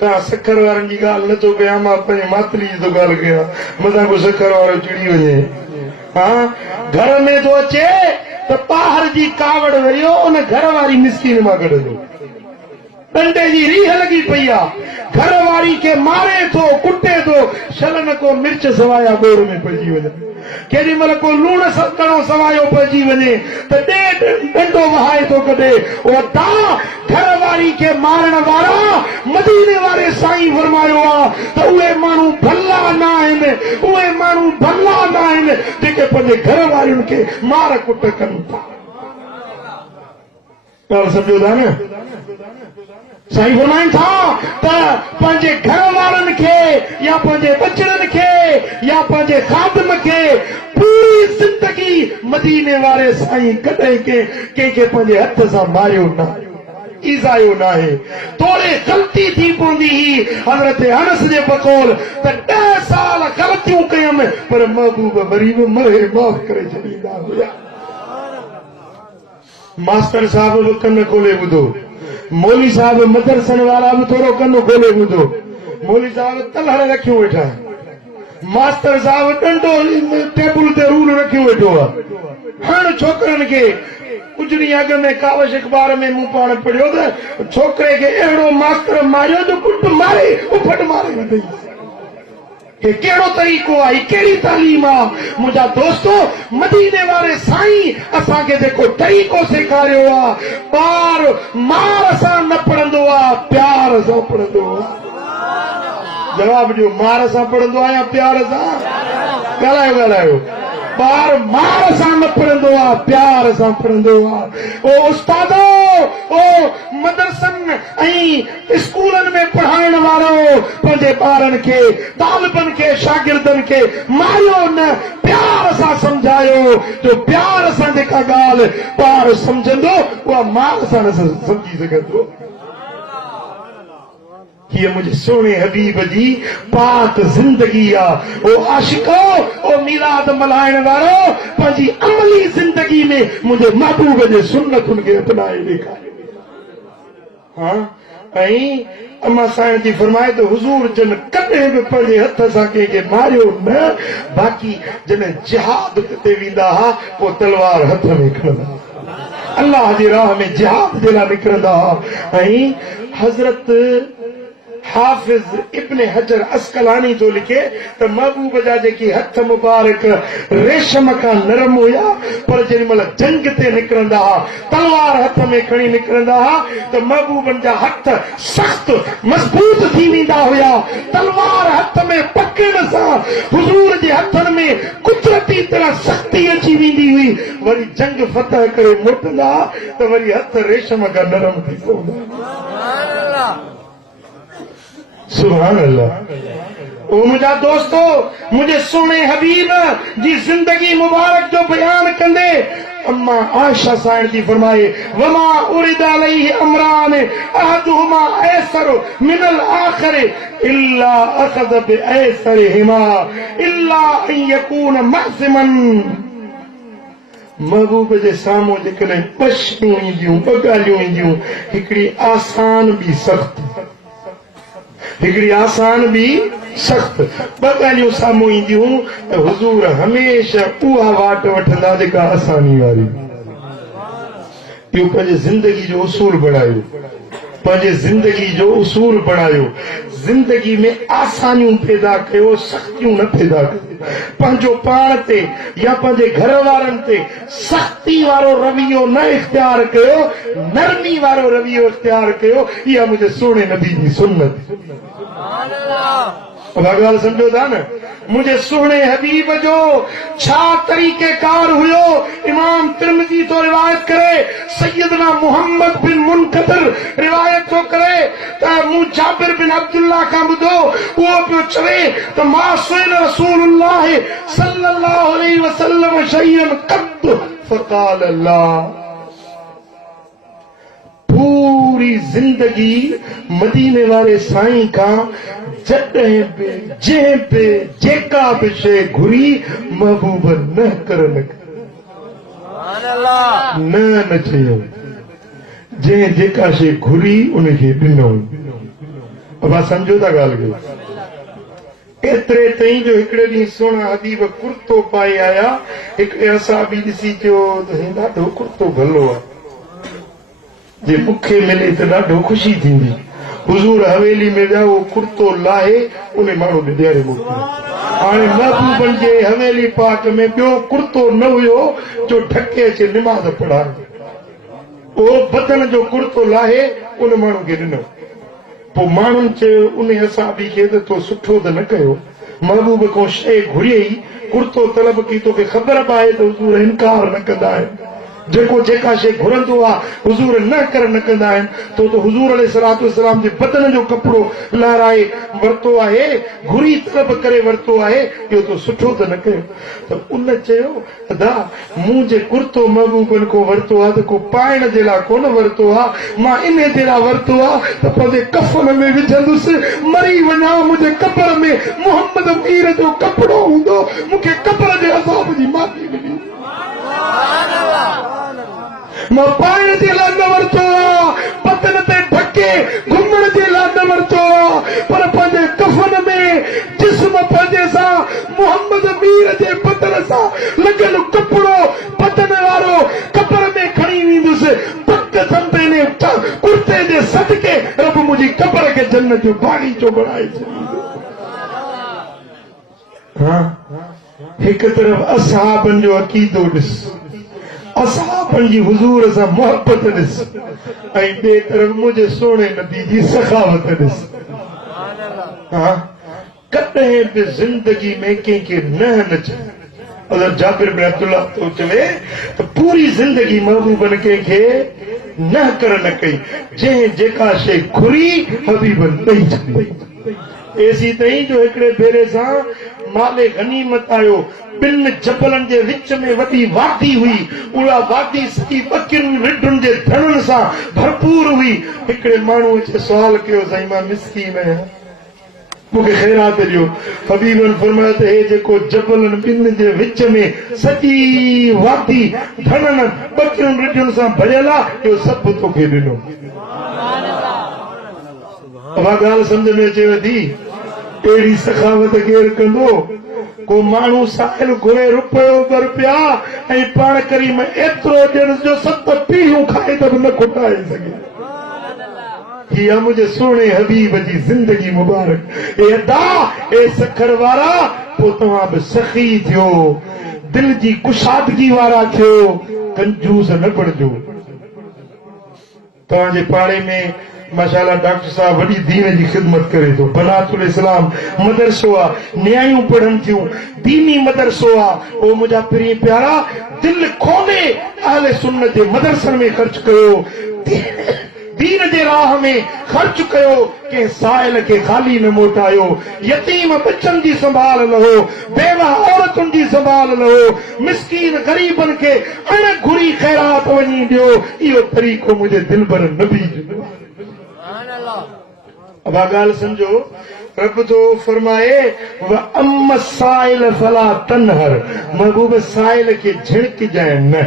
ता सखर वारन जी गाल न तो कया मां अपने मातली जी तो गाल कया मथा को सखर वारो चिड़ी वने। हाँ घर में तो अचे तो बाहर जी कावड़ वरियो उन घर वारी मिस्किन मां कढो डंडे जी रीह लगी पई आ घर वारी के मारे थो कुटे थो शलन को मिर्च सवाया गोड़ में पइजी वने केडी मल को लूण सतणो सवायो पइजी वने त डंडो वहाए तो कदे ओ ता घर वारी के मारण वारा मदीने वारे साईं फरमायो आ त उहे माण्हू भला ना आहिनि उहे माण्हू भला ना आहिनि जेके पंहिंजे घर वारियुनि खे मार कुट कनि था। ॻाल्हि सम्झो था न साईं फरमाइनि था त पंहिंजे घर वारनि खे या पंहिंजे बचड़नि खे या पंहिंजे खादिम खे पूरी जिंदगी मदीने वारे साईं कॾहिं कंहिंखे पंहिंजे हथ सां मारियो न ईज़ायो न आहे। तोड़े ग़लती थी पवंदी ही हज़रत अनस जे बकौल त 10 साल ग़लतियूं कयमि पर महबूब वरी बि मरे माफ़ करे छॾींदा हुया। मास्टर साहब बि कन खोले ॿुधो मौली साहब मदरसन वारा भी थोड़ो कनो खोले ॿुधो मौली साहब तलहड़ रखियो वेठा मास्टर साहब डंडो टेबल ते रूल रखियो वेठो आहे। हाणे छोकरनि खे कुछ ॾींहं अॻु में कावश अख़बार में मूं पाण पढ़ियो त छोकिरे खे अहिड़ो मास्टर मारियो जो कुट मारे उफट मारे न ॾेई हे कहिड़ो तरीक़ो आहे कहिड़ी तालीम आहे। मुंहिंजा दोस्तो मदीने वारे साईं असांखे जेको तरीक़ो सेखारियो आहे ॿार मार सां न पढ़ंदो आहे प्यार सां पढ़ंदो आहे। जवाब ॾियो मार सां पढ़ंदो आहे या प्यार सां? ॻाल्हायो ॻाल्हायो। ॿार मार सां न पढ़ंदो आहे प्यार सां पढ़ंदो आहे। ओ उस्तादो ओ मदरसनि ऐं स्कूलनि में पढ़ाइण वारो पंहिंजे ॿारनि खे तालिबनि खे शागिर्दनि खे मारियो न प्यार सां समझायो जो प्यार सां जेका ॻाल्हि ॿार समझंदो उहा मार सां न समझी सघंदो। ये मुझे सोने हबीब जी पाक जिंदगी आ। ओ आशिको ओ मिलाद मल्हाइण वारो पंहिंजी अमली जिंदगी में मुझे महबूब जे सुन्नतुनि खे अपनाए ॾेखारियो। हाँ ऐं अम्मा साईं जी फरमाए तो हुजूर जन कॾहिं बि पंहिंजे हथ सां कंहिंखे मारियो न बाक़ी जॾहिं जिहाद ते वेंदा हुआ पोइ तलवार हथ में खणंदा अल्लाह जी राह में जिहाद जे लाइ निकिरंदा हुआ। ऐं हज़रत हाफिज इब्न हजर अस्कलानी तो लिखे त महबूब जा जेकी हथ मुबारक रेशम का नरम हुया पर जेॾी महिल जंग ते निकिरंदा हुआ तलवार हथ में खणी निकिरंदा हुआ त महबूबनि जा हथ सख़्त मज़बूत थी वेंदा हुया। तलवार हथ में पकड़ण सां हुजूर जे हथनि में कुदरती तरह सख़्ती अची वेंदी हुई। वरी जंग फतह करे मोटंदा त वरी हथ रेशम का नरम थी पवंदा। सुभान अल्लाह। ओ मुझा दोस्तों मुझे सोने हबीब जी जिंदगी मुबारक जो बयान कंदे अम्मा आयशा साईं जी फरमाए वमा उरिद अलैहि अमरान अहदुहुमा ऐसर मिनल आखिर इल्ला अखज़ बिऐसरिहिमा इल्ला अन यकून महसिमन। महबूब जे साम्हूं जेकॾहिं ॿ शयूं ईंदियूं ॿ ॻाल्हियूं ईंदियूं हिकिड़ी आसान बि सख़्त हिकिड़ी आसान भी सख्त ॿ ॻाल्हियूं साम्हूं ईंदियूं त हुजूर हमेशह उहा वाट वठंदा जेका आसानी वारी। इहो पंहिंजे ज़िंदगी जो उसूल बणायो पंहिंजे ज़िंदगी जो उसूल बणायो जिंदगी में आसानियूं पैदा कयो सख़्तियूं न पैदा कयो। पंहिंजो पाण ते या पंहिंजे घर वारनि ते सख़्ती वारो रवैयो न इख़्तियार कयो नरमी वारो रवैयो इख़्तियार कयो। इहा मुंहिंजे सोने नबी जी सुन्नत। ॻाल्हि सम्झो था न मुझे सोने हबीब जो छा तरीक़ेकार हुयो। इमाम तिरमिज़ी तो रिवायत करे सैयदना मुहम्मद बिन मुनकदर रिवायत तो करे त मूं जाबिर बिन अब्दुल्लाह खां ॿुधो उहो पियो चवे त मां सुइल रसूलुल्लाह सल्लल्लाहु अलैहि वसल्लम शैयन क़द फ़क़ाल अल्लाह। पूरी जिंदगी मदीने वारे साईं खां जॾहिं बि जंहिं बि जेका बि शइ घुरी महबूब न कर न चयो जंहिं जेका शइ घुरी उनखे ॾिनो अब समझो था गाल खे एतिरे ताईं जो हिकिड़े ॾींहुं सोना हबीब कुर्तो पाए आया हिकिड़े असां बि ॾिसी चयो त हे ॾाढो कुर्तो भलो आहे जे मूंखे मिले त ॾाढो ख़ुशी थींदी हुजूर हवेली में विया उहो कुर्तो लाहे उन माण्हू खे ॾियारे मोकिलियो हाणे महबूबनि जे हवेली पाक में ॿियो कुर्तो न हुयो जो ढके अचे निमाज़ पढ़ाए उहो बदन जो कुर्तो लाहे उन माण्हू खे ॾिनो पोइ माण्हुनि चयो उन असाबी खे त तो सुठो त न कयो महबूब को शइ घुरियई कुर्तो तलब की तोखे ख़बर पए त हुजूर इनकार न कंदा आहिनि जेको जेका शइ घुरंदो आहे हुजूर न कर न कंदा आहिनि तो हुजूर अलैहिस्सलातु वस्सलाम जे बदन जो कपिड़ो लहराए वरितो आहे घुरी तलब करे वरितो आहे इहो तो सुठो त न कयो त उन चयो अदा मूं जे कुर्तो महबूबनि को वरितो आहे त को पाइण जे लाइ कोन वरितो आहे मां इन जे लाइ वरितो आहे त पंहिंजे कफ़न में विझंदुसि मरी वञा मुंहिंजे कबर में मोहम्मद मीर जो कपिड़ो हूंदो मूंखे कबर जे अज़ाब जी माफ़ी मिली मां पाइण जे लाइ न वरितो आहे बदन ते ढके घुमण जे लाइ न वरितो आहे पर पंहिंजे कफ़न में जिस्म पंहिंजे सां मोहम्मद मीर जे बदन सां लॻियल कपिड़ो बदन वारो कबर में खणी वेंदुसि पक संदे ने कुर्ते जे सदके रब मुंहिंजी कबर खे जन्नत जो बाग़ीचो बणाए छॾींदो हाँ हिकु तरफ़ असहाबनि जो अक़ीदो ॾिस असहाबनि जी हुजूर सां मोहबत ॾिस ऐं ॿिए तरफ़ मुंहिंजे सोणे नबी जी सखावत ॾिस हाँ कॾहिं बि ज़िंदगी में कंहिंखे न चए अगरि जाबिर बिन अब्दुल्लाह तो चवे त पूरी ज़िंदगी महबूबनि कंहिंखे न कर न कई जंहिं जेका शइ घुरी हबीबनि ॾेई छॾी एसी ताईं जो हिकिड़े भेरे सां माले गनीमत आयो ॿिनि जबलनि जे विच में वॾी वादी हुई उहा वादी सॼी ॿकियुनि रिढुनि जे धणनि सां भरपूर हुई हिकिड़े माण्हू अचे सुवाल कयो साईं मां मिसकीन आहियां मूंखे ख़ैरात ॾियो हबीबनि फरमायो त हे जेको जबलनि ॿिनि जे विच में सॼी वादी धणनि ॿकियुनि रिढुनि सां भरियल आहे इहो सभु तोखे ॾिनो उहा ॻाल्हि सम्झ में अचेव थी अहिड़ी सखावत केरु कंदो को माण्हू साहिल घुरे रुपयो ॿ रुपया ऐं पाण करी में एतिरो ॾियण जो 7 पीढ़ियूं खाए त बि न खुटाए सघे हीअ मुंहिंजे सोणे हबीब जी ज़िंदगी मुबारक ए अदा ए सखर वारा पोइ तव्हां बि सखी थियो दिल जी कुशादगी वारा थियो कंजूस न बणिजो तव्हांजे पाड़े में माशाअल्लाह डॉक्टर साहब वॾी दीन जी ख़िदमत करे थो बनातुल इस्लाम मदरसो आहे न्यायूं पढ़नि थियूं दीनी मदरसो आहे ओ मुंहिंजा प्रिय प्यारा दिल खोले अहले सुन्नत जे मदरसनि में ख़र्च कयो दीन जे राह में ख़र्च कयो कंहिं साइल खे ख़ाली न मोटायो यतीम बच्चनि जी संभाल लहो बेवा औरतुनि जी संभाल लहो मिसकीन ग़रीबनि खे अण घुरी ख़ैरात वञी ॾियो इहो तरीक़ो मुंहिंजे दिलबर नबी जो अब ॻाल्हि समझो रब तो फरमाए व अम्म साइल फला तनहर महबूब साइल खे झिड़कजाए न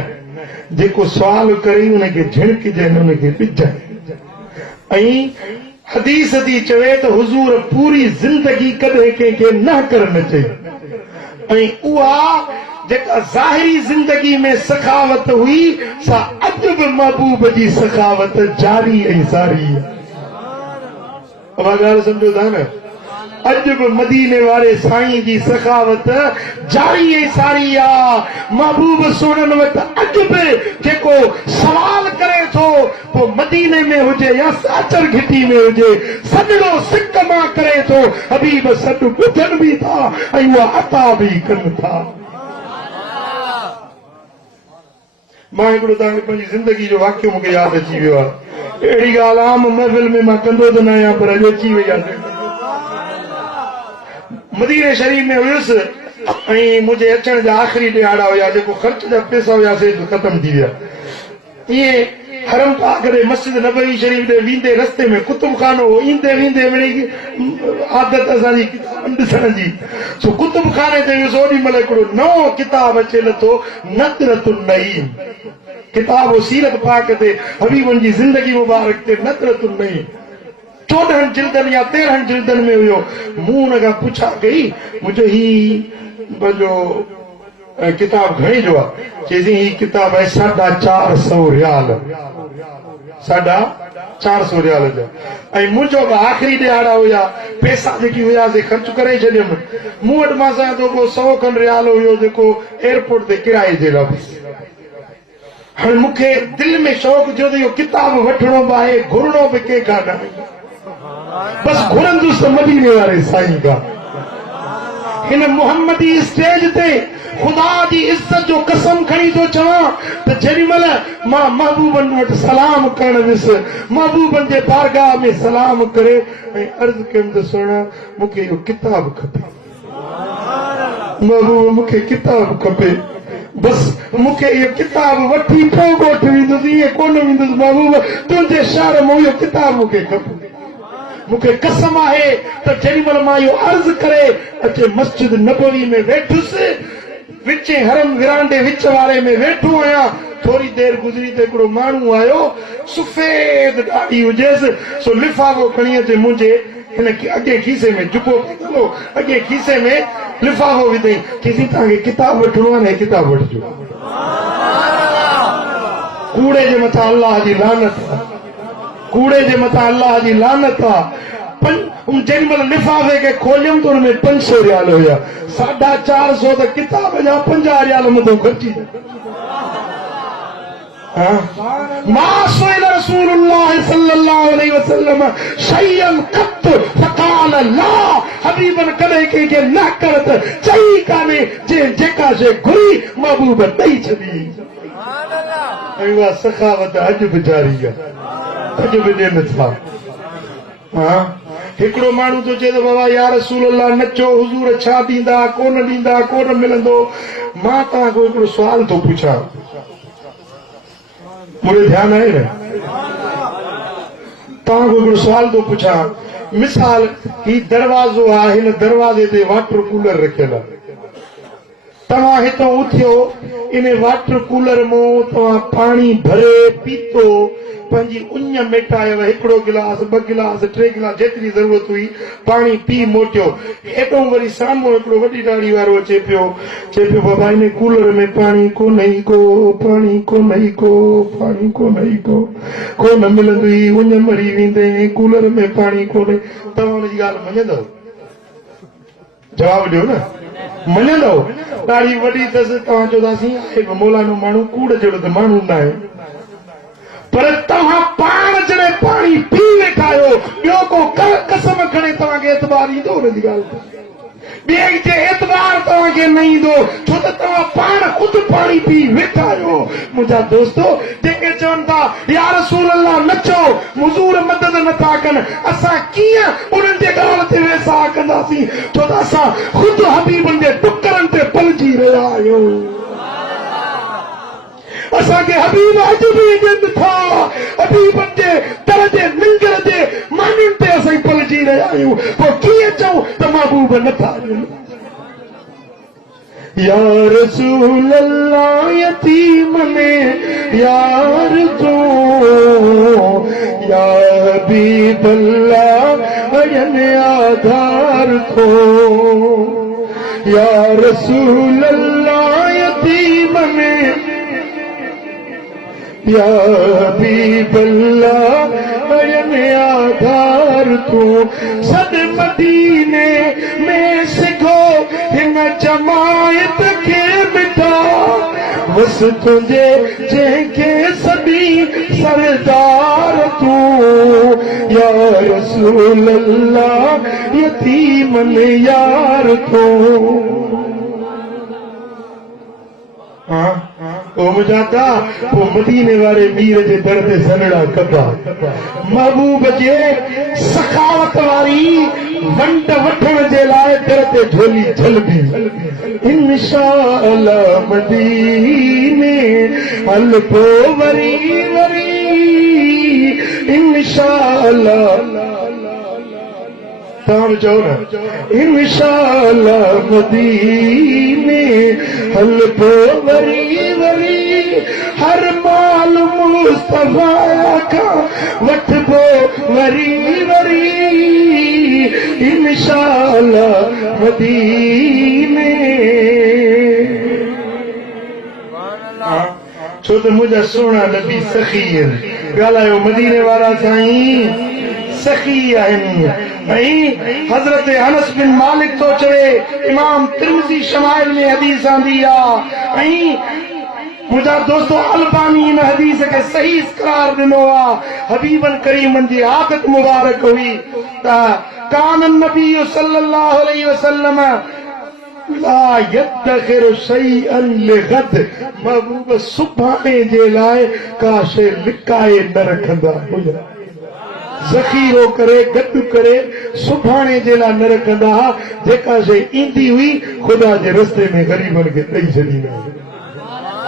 जेको सवाल करे उनखे झिड़कजाए न उनखे ॾिजाए ऐं हदीस थी चवे त हुजूर पूरी ज़िंदगी कॾहिं कंहिंखे न कर न चई ऐं उहा जेका ज़ाहिरी ज़िंदगी में सखावत हुई सा अॼु बि महबूब जी सखावत जारी ऐं सारी आहे अब ॻाल्हि समझो था न अॼु बि मदीने वारे साईं जी सखावत जारी ऐं सारी आहे महबूब सोननि वटि अॼु बि जेको सवाल करे थो पोइ मदीने में हुजे या साचर घिटी में हुजे सॼो सिक मां करे थो हबीब सॾु ॿुधनि बि था ऐं उहा अता बि कनि था मां हिकिड़ो तव्हांखे पंहिंजी ज़िंदगी जो वाक़ियो मूंखे यादि अची वियो आहे अहिड़ी ॻाल्हि आम महफ़िल में मां कंदो त न आहियां पर अॼु अची वई आहे मदीने शरीफ़ में हुयुसि ऐं मुंहिंजे अचण जा आख़िरी ॾियारा हुया जेको ख़र्च जा पैसा हुया से ख़तम थी विया ईअं हरम पाक ॾे मस्जिद नबवी शरीफ़ ॾे वेंदे रस्ते में कुतुब खानो हो ईंदे वेंदे मिड़ी आदत असांजी किताब ॾिसण जी सो कुतुब खाने ते वियुसि ओॾी महिल हिकिड़ो नओं किताब अचे लथो नदरतुन नईम किताब सीरत पाक ते हबीबनि जी ज़िंदगी मुबारक ते नदरतुन नईम 14 जिल्दन या 13 जिल्दन में हुयो। मूं उन खां पुछा कई मुझे ही जो किताब घणी जो आहे चईं ही किताब है 450 रियाल 450 रियाल जो ऐं मुंहिंजो आख़िरी ॾियारा हुया पैसा जेकी हुयासीं ख़र्च करे छॾियमि। मूं वटि मां सां जेको 100 खनि रियाल हुयो जेको एयरपोर्ट ते किराए जे लाइ। हाणे मूंखे दिलि में शौक़ु थियो त इहो किताब वठिणो बि आहे घुरणो बि कंहिंखां न बसि घुरंदुसि मदीने वारे साईं खां। हिन मुहम्मदी स्टेज ते खुदा जी इज्जत जो कसम खणी थो चवां त जेॾीमहिल मां महबूबनि वटि सलाम करण वियुसि महबूबनि जे बारगाह में सलाम करे ऐं अर्ज़ कयमि त सुहिणा मूंखे इहो किताब खपे। महबूब मूंखे किताब खपे बसि मूंखे इहो किताब वठी पोइ ॻोठ वेंदुसि ईअं कोन वेंदुसि महबूब तुंहिंजे शहर में इहो किताब मूंखे खपे। मूंखे कसम आहे त जेॾीमहिल मां इहो अर्ज़ करे अचे मस्जिद नबवी में वेठुसि विचे हरम विरांडे विच वारे में वेठो आहियां। थोरी देर गुज़री त हिकिड़ो माण्हू आयो सफ़ेद ॾाढ़ी हुजेसि सो लिफ़ाफ़ो खणी अचे मुंहिंजे हिन अॻे खीसे में जुबो पियो अॻे खीसे में लिफ़ाफ़ो विधई चईं तव्हांखे किताब वठिणो आहे न किताब वठिजो। कूड़े जे मथां अल्लाह जी लानत आहे कूड़े जे मथां अल्लाह जी लानत आहे। जेॾीमहिल लिफ़ाफ़े खे खोलियमि त हुनमें 500 रियाल हुया 450 त किताब जा 50 रियाल मथां ख़र्ची। मां सुइल रसूलुल्लाह सल्लल्लाहु अलैहि वसल्लम शय्यन क़त फक़ाल ला हबीबन कॾहिं कंहिंखे न कर त चई कान्हे जेका शइ घुरी महबूब ॾेई छॾी। ऐं उहा सखावत अॼु बि जारी आहे अॼु बि ॾियनि था। हिकिड़ो माण्हू थो चए त बाबा या रसूल अल्लाह नचो हुज़ूर छा ॾींदा कोन मिलंदो। मां तव्हांखे हिकिड़ो सुवाल थो पुछां मुंहिंजो ध्यानु आहे न तव्हांखे हिकिड़ो सुवाल थो पुछां। मिसाल ही दरवाज़ो आहे हिन दरवाज़े ते वाटर कूलर रखियल आहे। तव्हां हितां उथियो इन वाटर कूलर मां तव्हां पाणी भरे पीतो पंहिंजी उञ मेटायव हिकिड़ो गिलास 2 गिलास 3 गिलास जेतिरी ज़रूरत हुई पाणी पी मोटियो। हेॾो वरी साम्हूं हिकिड़ो वॾी ॾाढ़ी वारो अचे पियो बाबा हिन कूलर में पाणी कोन ई को कोन मिलंदी उञ मरी वेंदे कूलर में पाणी कोन्हे। तव्हां हुनजी ॻाल्हि मञंदव जवाबु ॾियो न मञंदव। ॾाढी वॾी अथसि तव्हां चवंदासीं आहे मौलानो माण्हू कूड़ जहिड़ो त माण्हू न आहे पर तव्हां पाण जॾहिं पाणी पी वेठा आहियो ॿियो को कसम खणे तव्हांखे एतबार ईंदो हुनजी ॻाल्हि ते ॿिए जे एतबार तव्हांखे न ईंदो छो त तव्हां पाण ख़ुदि पाणी पी वेठा आहियो। मुंहिंजा दोस्तो जेके चवनि था या रसूल अल्लाह नचो हुज़ूर मदद नथा कनि असां कीअं उन्हनि जे ॻाल्हि ते वेसा कंदासीं छो त असां ख़ुदि हबीबनि जे टुकरनि ते पलिजी रहिया आहियूं। असांखे हबीब अॼु बि ॾियनि था हबीबनि जे दर जे निंगर जे मानियुनि ते असां पलिजी रहिया आहियूं। पोइ कीअं चऊं त महबूब नथा ॾियनि। या रसूल अल्लाह यतीम में यार जो या हबीब अल्लाह अयने आधार थो या रसूल अल्लाह यतीम में या हबीब अल्लाह अयने आधार तू सद मदीने में सिखो हिन जमायत खे मिठा बस तुंहिंजे जंहिंखे सदी सरदार तू या रसूल अल्लाह यतीमन यार तू। मुझाता वो मदीने वारे मीर जे दर ते सनड़ा कबा महबूब जे सखावत वारी वंड वठण जे लाइ दर ते झोली झलबी इंशाअल्लाह मदीने हल पो वरी इंशाअल्लाह तव्हां चओ न इंशाअल्लाह मदीने हल पो वरी हर माल मुस्तफा का वठबो वरी वरी इंशाअल्लाह मदीने। छो तो मुझा सोना नबी सखी ॻाल्हायो मदीने वारा साईं सखी आहिनि। ऐं हज़रत अनस बिन मालिक तो चवे, इमाम तिरमिज़ी शमाइल में हदीस आंदी आ। ऐं मुझा दोस्तों अलबानी इन हदीस के सही करार दिनो आ। हबीबन करीमन जी आदत मुबारक हुई त कान नबी सल्लल्लाहु अलैहि वसल्लम ला यदखिर शैअन लिगद, महबूब सुभाणे जे लाइ का शइ लिकाए न रखंदा हुया। ज़ख़ीरो करे गॾु करे सुभाणे जे लाइ न रखंदा हुआ। जेका शइ ईंदी हुई ख़ुदा जे रस्ते में ग़रीबनि खे ॾेई छॾींदा।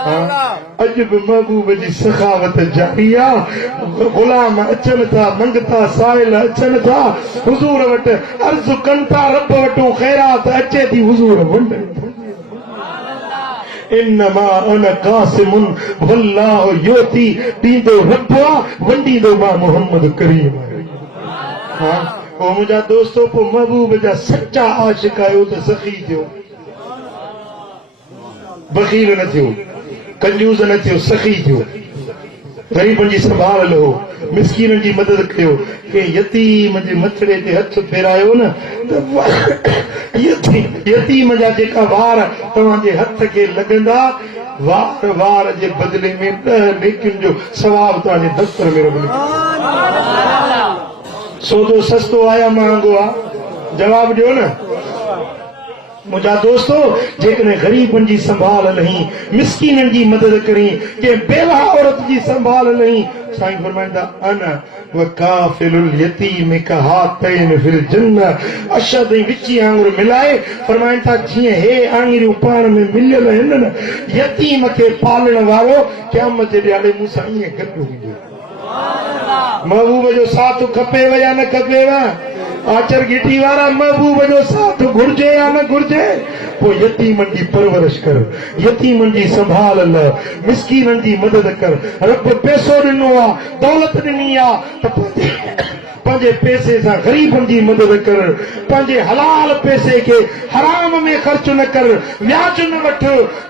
अॼु बि महबूब जी सखावत जारी आहे। ग़ुलाम अचनि था, मंगता साइल अचनि था, हुज़ूर वटि अर्ज़ कनि था, रब वटूं ख़ैरात अचे थी, हुज़ूर वंडनि था। इन्नमा अना कासिमुन वल्लाहु युती, ॾींदो रब आहे, वंडींदो मां मोहम्मद करीम। पोइ मुंहिंजा दोस्तो, पोइ महबूब जा सच्चा आशिक आहियो त सखी थियो, बख़ील न थियो, कंजूस न थियो, सखी थियो। ग़रीबनि जी संभाल लो, मिस्कीननि जी मदद कयो। के यतीम जे मथड़े ते हथ फेरायो न त यतीम जा जेका वार तव्हांजे हथ खे लॻंदा, वार वार जे बदिले में 10 नेकियुनि जो सवाब तव्हांजे दफ़्तर में रखंदो। सौदो सस्तो आया महांगो आहे, जवाब ॾियो न। मुझा दोस्तो, जेकॾहिं ग़रीबनि जी संभाल लही, मिस्कीननि जी मदद करी, के बेवा औरत जी संभाल लही, साईं फरमाईंदा अना व काफिलुल यतीम का हातैन फिल जन्नह। अशद ऐं विची आंगुर मिलाए फरमाइनि था, जीअं हे आंगुरियूं पाण में मिलियल आहिनि न, यतीम खे पालण वारो क़यामत जे ॾियारे मूं सां ईअं गॾु हूंदो। महबूब जो साथ खपेव या न खपेव? आचर गिटी वारा, महबूब जो साथ घुर्जे या न घुर्जे? पोइ यतीमनि जी परवरिश कर, यतीमनि जी संभाल ल, मिस्कीननि जी मदद कर। रब पैसो ॾिनो आहे, दौलत ॾिनी आहे त पंहिंजे पैसे सां ग़रीबनि जी मदद कर। पंहिंजे हलाल पैसे खे हराम में ख़र्च न कर, व्याज न वठ,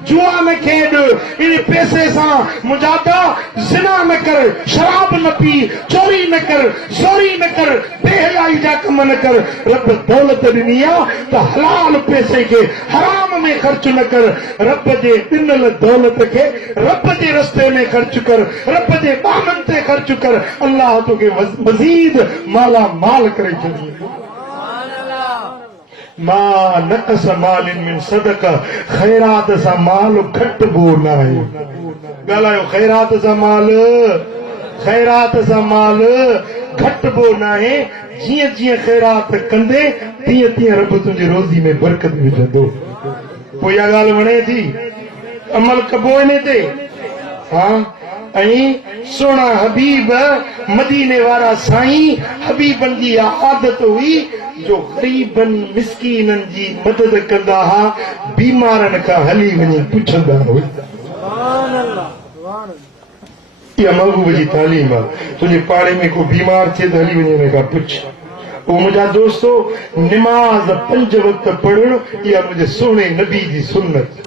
जुआ न खेॾ। इन पैसे सां मुजादा ज़िना न कर, शराब न पी, चोरी न कर, ज़ोरी न कर, बेहयाई जा कम न कर। रब दौलत ॾिनी आहे त हलाल पैसे खे हराम में ख़र्च न कर। रब जे ॾिनल दौलत खे रब जे रस्ते में ख़र्च कर, रब जे बाननि ते ख़र्च कर। अल्लाह तोखे मज़ीद माला माल करे छॾींदो। मा नक़स मालिन मिन सदका, ख़ैरात सां माल घटिबो न आहे। ॻाल्हायो, ख़ैरात सां माल, ख़ैरात सां माल घटिबो न आहे। जीअं जीअं ख़ैरात कंदे तीअं तीअं रब तुंहिंजी रोज़ी में बरकत विझंदो। पोइ इहा ॻाल्हि वणे थी, अमल कबो इन ते। ऐं सोना हबीब मदीने वारा साईं, हबीबनि जी आदत हुई जो ग़रीबनि मिस्कीननि जी मदद कंदा हुआ, बीमारनि खां हली वञी पुछंदा हुआ। इहा महबूब जी तालीम आहे। तुंहिंजे पाड़े में को बीमार थिए त हली वञी हुन खां पुछ। पोइ मुंहिंजा दोस्तो, निमाज़ 5 वक़्त पढ़णु, इहा मुंहिंजे सुहिणे नबी जी सुन्नत,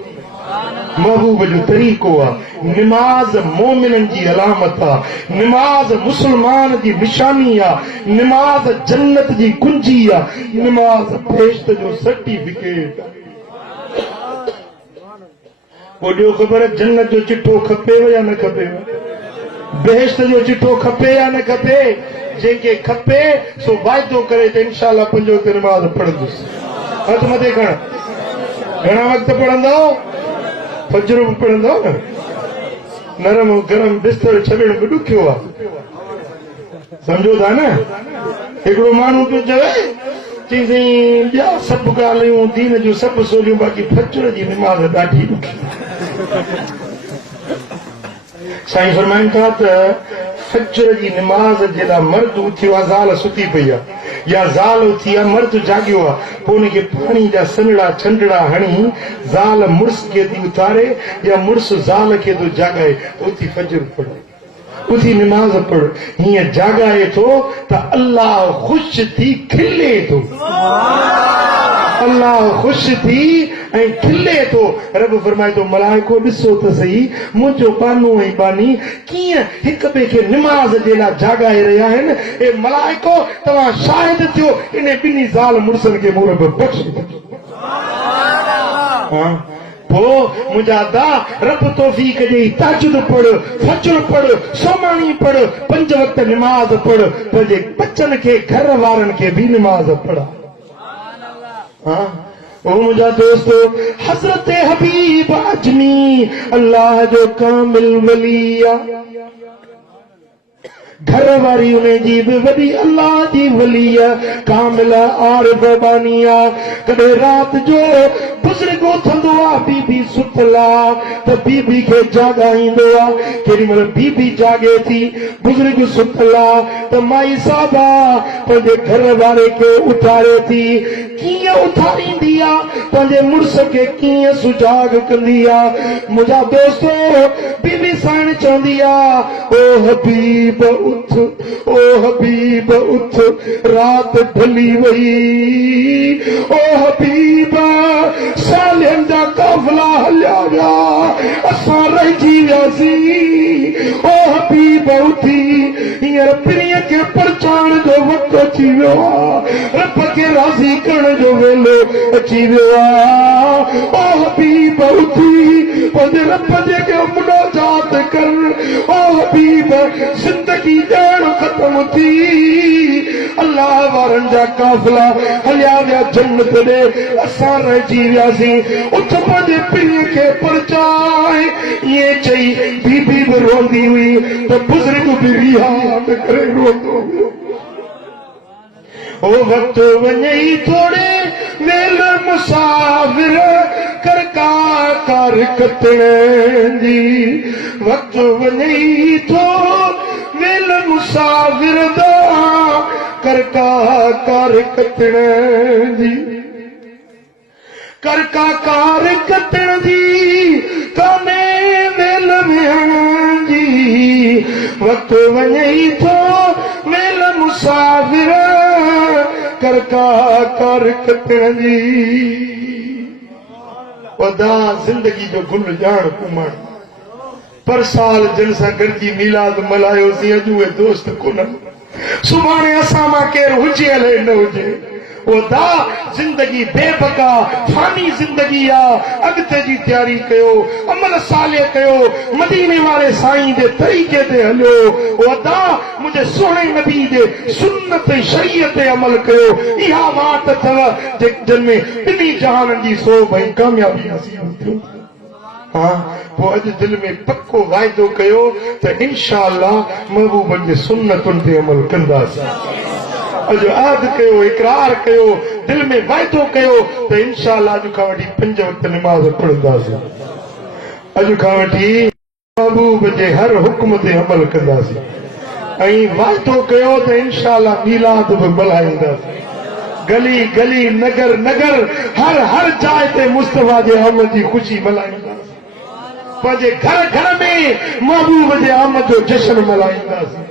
महबूब जो तरीक़ो आहे। निमाज़ मोमिननि जी अलामत आहे, निमाज़ मुस्लमान जी निशानी आहे, निमाज़ जन्नत जी कुंजी आहे, निमाज़ बेश्त जो सर्टिफिकेट आहे। पोइ ॾियो ख़बर, जन्नत जो चिठो खपेव या न खपेव? बेश्त जो चिठो खपे या न खपे? जंहिंखे खपे सो वाइदो करे त इंशाअल्लाह 5 वक़्त निमाज़ पढ़ंदुसि। हथ मथे खण। घणा वक़्त पढ़ंदो? फजर बि पढ़ंदो न। नरम गरम बिस्तर छॾण बि ॾुखियो आहे, सम्झो था न। हिकिड़ो माण्हू पियो चवे, चई साईं ॿिया सभु ॻाल्हियूं दीन जूं सभु सोलियूं, बाक़ी फजर जी निमाज़ ॾाढी ॾुखी। साईं फरमाइनि था त फजर जी निमाज़ जे लाइ मर्द उथियो आहे, ज़ाल सुती पई आहे, या ज़ाल उथी आहे, मर्द जाॻियो आहे, पोइ हुनखे पाणी जा सनड़ा छंडड़ा हणी ज़ाल मुड़ुस खे थी उथारे या मुड़ुस ज़ाल खे थो जाॻाए, उथी फजर पढ़े। उसी नमाज पढ़ हीअं जाॻाए थो त अल्लाह ख़ुशि थी खिले थो अल्लाह ख़ुशि थी ऐं खिले थो रब फरमाए थो मलाइको ॾिसो त सही मुंहिंजो बानो ऐं बानी कीअं हिक ॿिए खे निमाज़ जे लाइ जाॻाए रहिया आहिनि ए मलाइको तव्हां शाहिद थियो इन ॿिन्ही ज़ाल मुड़ुसनि खे मूं रब बख़्श मुझा दा रब तौफीक ॾे ताजुद पढ़ फज्र पढ़ सोमानी पढ़ 5 वक्त नमाज पढ़ पंहिंजे बच्चन खे घर वारनि खे बि नमाज पढ़ा ओ मुझा दोस्तो हज़रत हबीब अजमी अल्लाह जो कामिल वलिया घर वारी उन्हें जी भी वडी अल्लाह जी वलिया कामिला आरिफ बानिया कदे रात जो बुजुर्ग उथंदो आ बीबी सुतला त बीबी खे जागाईंदो आ केॾी महिल बीबी जागे थी बुजुर्ग सुतला त माई साहबा पंहिंजे घर वारे खे उथारे थी कीअं उथारींदी आ पंहिंजे मुड़ुस खे कीअं सुजाग कंदी आ मुंहिंजा दोस्तो बीबी साण चवंदी आ ओ हबीब उथ ओ हबीब उथ रात ढली वई ओ हबीब सालियन जा काफ़िला हलिया विया असां रहिजी वियासीं ओ हबीब उथी हींअर पिणीअ खे परचाइण जो वक़्तु अची वियो आहे रब खे राज़ी करण जो वेलो अची वियो आहे ओ हबीब उथी पंहिंजे रब जे के मुनाजात कर ओ हबीब ज़िंदगी ॾियण ख़त्म थी अल्लाह वारनि जा काफ़िला हलिया विया जन्नत ॾे असां रहिजी वियासीं उथ पंहिंजे पीउ खे परचाए ईअं चई बीबी बि रोंदी हुई त बुज़ुर्ग बि रिहा न करे रोंदो हुयो ओ वक्त वञे थोड़े वेल मुसाफ़िर कर कार कतण जी वक्त वञे थो वेल मुसाफ़िर दा कर कार कतण जी कर कार कतण जी काने वेल वेहण जी वक्त वञे थो वेल मुसाफ़िर कर कार कतण जी वदा जिंदगी जो गुल ॼाण कुमण पर साल जिन सां गॾिजी मीलाद मल्हायोसीं अॼु उहे दोस्त कोन सुभाणे असां मां केरु हुजे हले न हुजे वदा जिंदगी बेबका फानी जिंदगी आहे अॻिते जी तयारी कयो अमल साले कयो मदीने वारे साईं जे तरीक़े ते हलियो वदा मुंहिंजे सुहिणे नबी जे सुन्नत शरीयत ते अमल कयो इहा वाट अथव जिन में ॿिन्ही जहाननि जी सोभ ऐं कामयाबी नसीब थियो हाँ पोइ अॼु दिलि में पको वाइदो कयो त इंशा अल्लाह महबूबनि जे सुन्नतुनि ते अमल कंदासीं अॼु आद कयो इकरार कयो दिल में वाइदो कयो त इंशा अल्लाह अॼु खां वठी 5 वक्त नमाज़ पढ़ंदासीं अॼु खां वठी महबूब जे हर हुक्म ते अमल कंदासीं ऐं वाइदो कयो त इंशा अल्लाह मीलाद बि मल्हाईंदासीं गली गली नगर नगर हर जाइ ते मुस्तफा जे आमद जी ख़ुशी मल्हाईंदासीं पंहिंजे घर घर में महबूब जे आमद जो जश्न मल्हाईंदासीं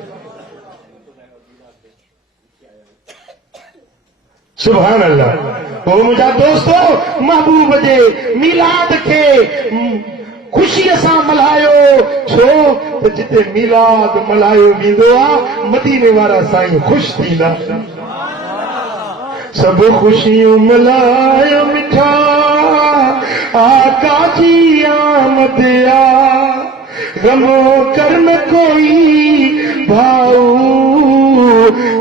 सुभान अल्लाह ओ मुंहिंजा दोस्तो महबूब जे मीलाद खे ख़ुशीअ सां मल्हायो छो त जिते मीलाद मल्हायो वेंदो आहे मदीने वारा साईं ख़ुशि थींदा सब खुशियों मल्हायो मिठा आका जी आमद आ गमो कर न कोई भाऊ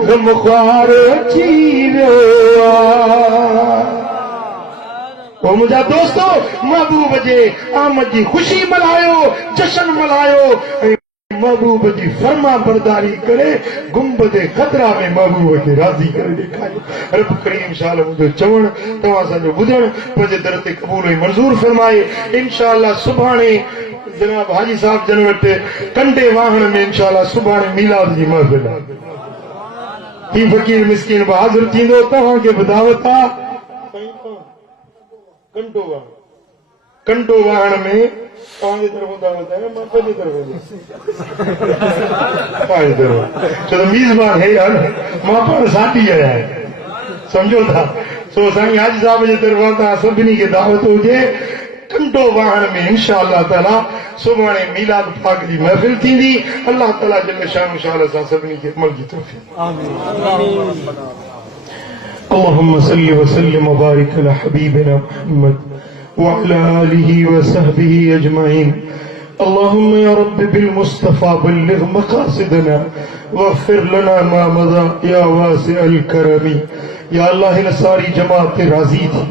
गम ख्वार अची वियो ओ मुंहिंजा दोस्तो महबूब जे आमद जी ख़ुशी मल्हायो जश्न मल्हायो महबूब जी फर्मा बरदारी करे गुंबद ख़तरा में महबूब खे राज़ी करे ॾेखारियो रब करीम शाल मुंहिंजो चवण तव्हां असांजो ॿुधण पंहिंजे दर ते क़बूल ऐं मंज़ूर फरमाए इंशा अल्लाह सुभाणे जनाब हाजी साहब जन वटि कंडे वाहण में इंशा अल्लाह सुभाणे मीलाद जी महफ़िल ही फ़कीर मिस्किन बि हाज़िर थींदो तव्हांखे बि दावत आहे कंडो वाहण कंडो वाहण में तव्हांजे तरफ़ों था ॿुधायो मां पंहिंजे तरफ़ों तव्हांजे तरफ़ छो त मीज़बान हे आहे न मां पाण साथी आहियां समझो था सो साईं हाजी साहब जे तरफ़ां तव्हां सभिनी खे दावत हुजे कंडो वाहण में इंशाअल्लाह ताला सुभाणे मीलाद पाक जी महफ़िल थींदी अल्लाह ताला जल शान सां सभिनी खे अमल जी तौफ़ीक़ अल्लाहुम्मा सल्लि व सल्लिम व बारिक अला हबीबिना मुहम्मद वअला आलिहि व सहबिहि अजमईन अल्लाहुम्मा या रब्बि बिल मुस्तफा बल्लिग मक़ासिदना वग़फ़िर लना मा मज़ा या वासिअल करमी या अल्लाह हिन सारी जमात ते राज़ी थी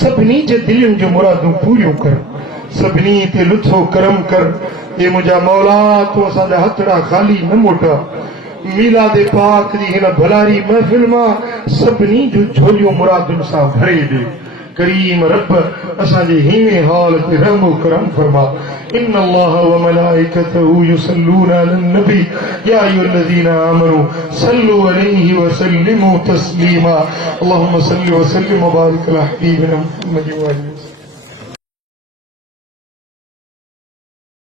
सभिनी जे दिलनि जूं मुरादूं पूरियूं कर सभिनी ते लुत्फ़ो करम कर ये मुंहिंजा मौला तूं असांजा हथड़ा ख़ाली न मोटा मीलाद पाक जी हिन भलारी महफ़िल मां सभिनी जूं झोलियूं मुरादुनि सां भरे ॾे करीम रब असांजे हीने हाल ते रहम करम फरमा इन अल्लाह व मलाइकतहू युसल्लूना अलन नबी या अय्युहल्लज़ीना आमनू सल्लू अलैहि व सल्लिमू तस्लीमा अल्लाहुम्मा सल्लि व सल्लिम व बारिक अला हबीबिना मुहम्मद व आलिहि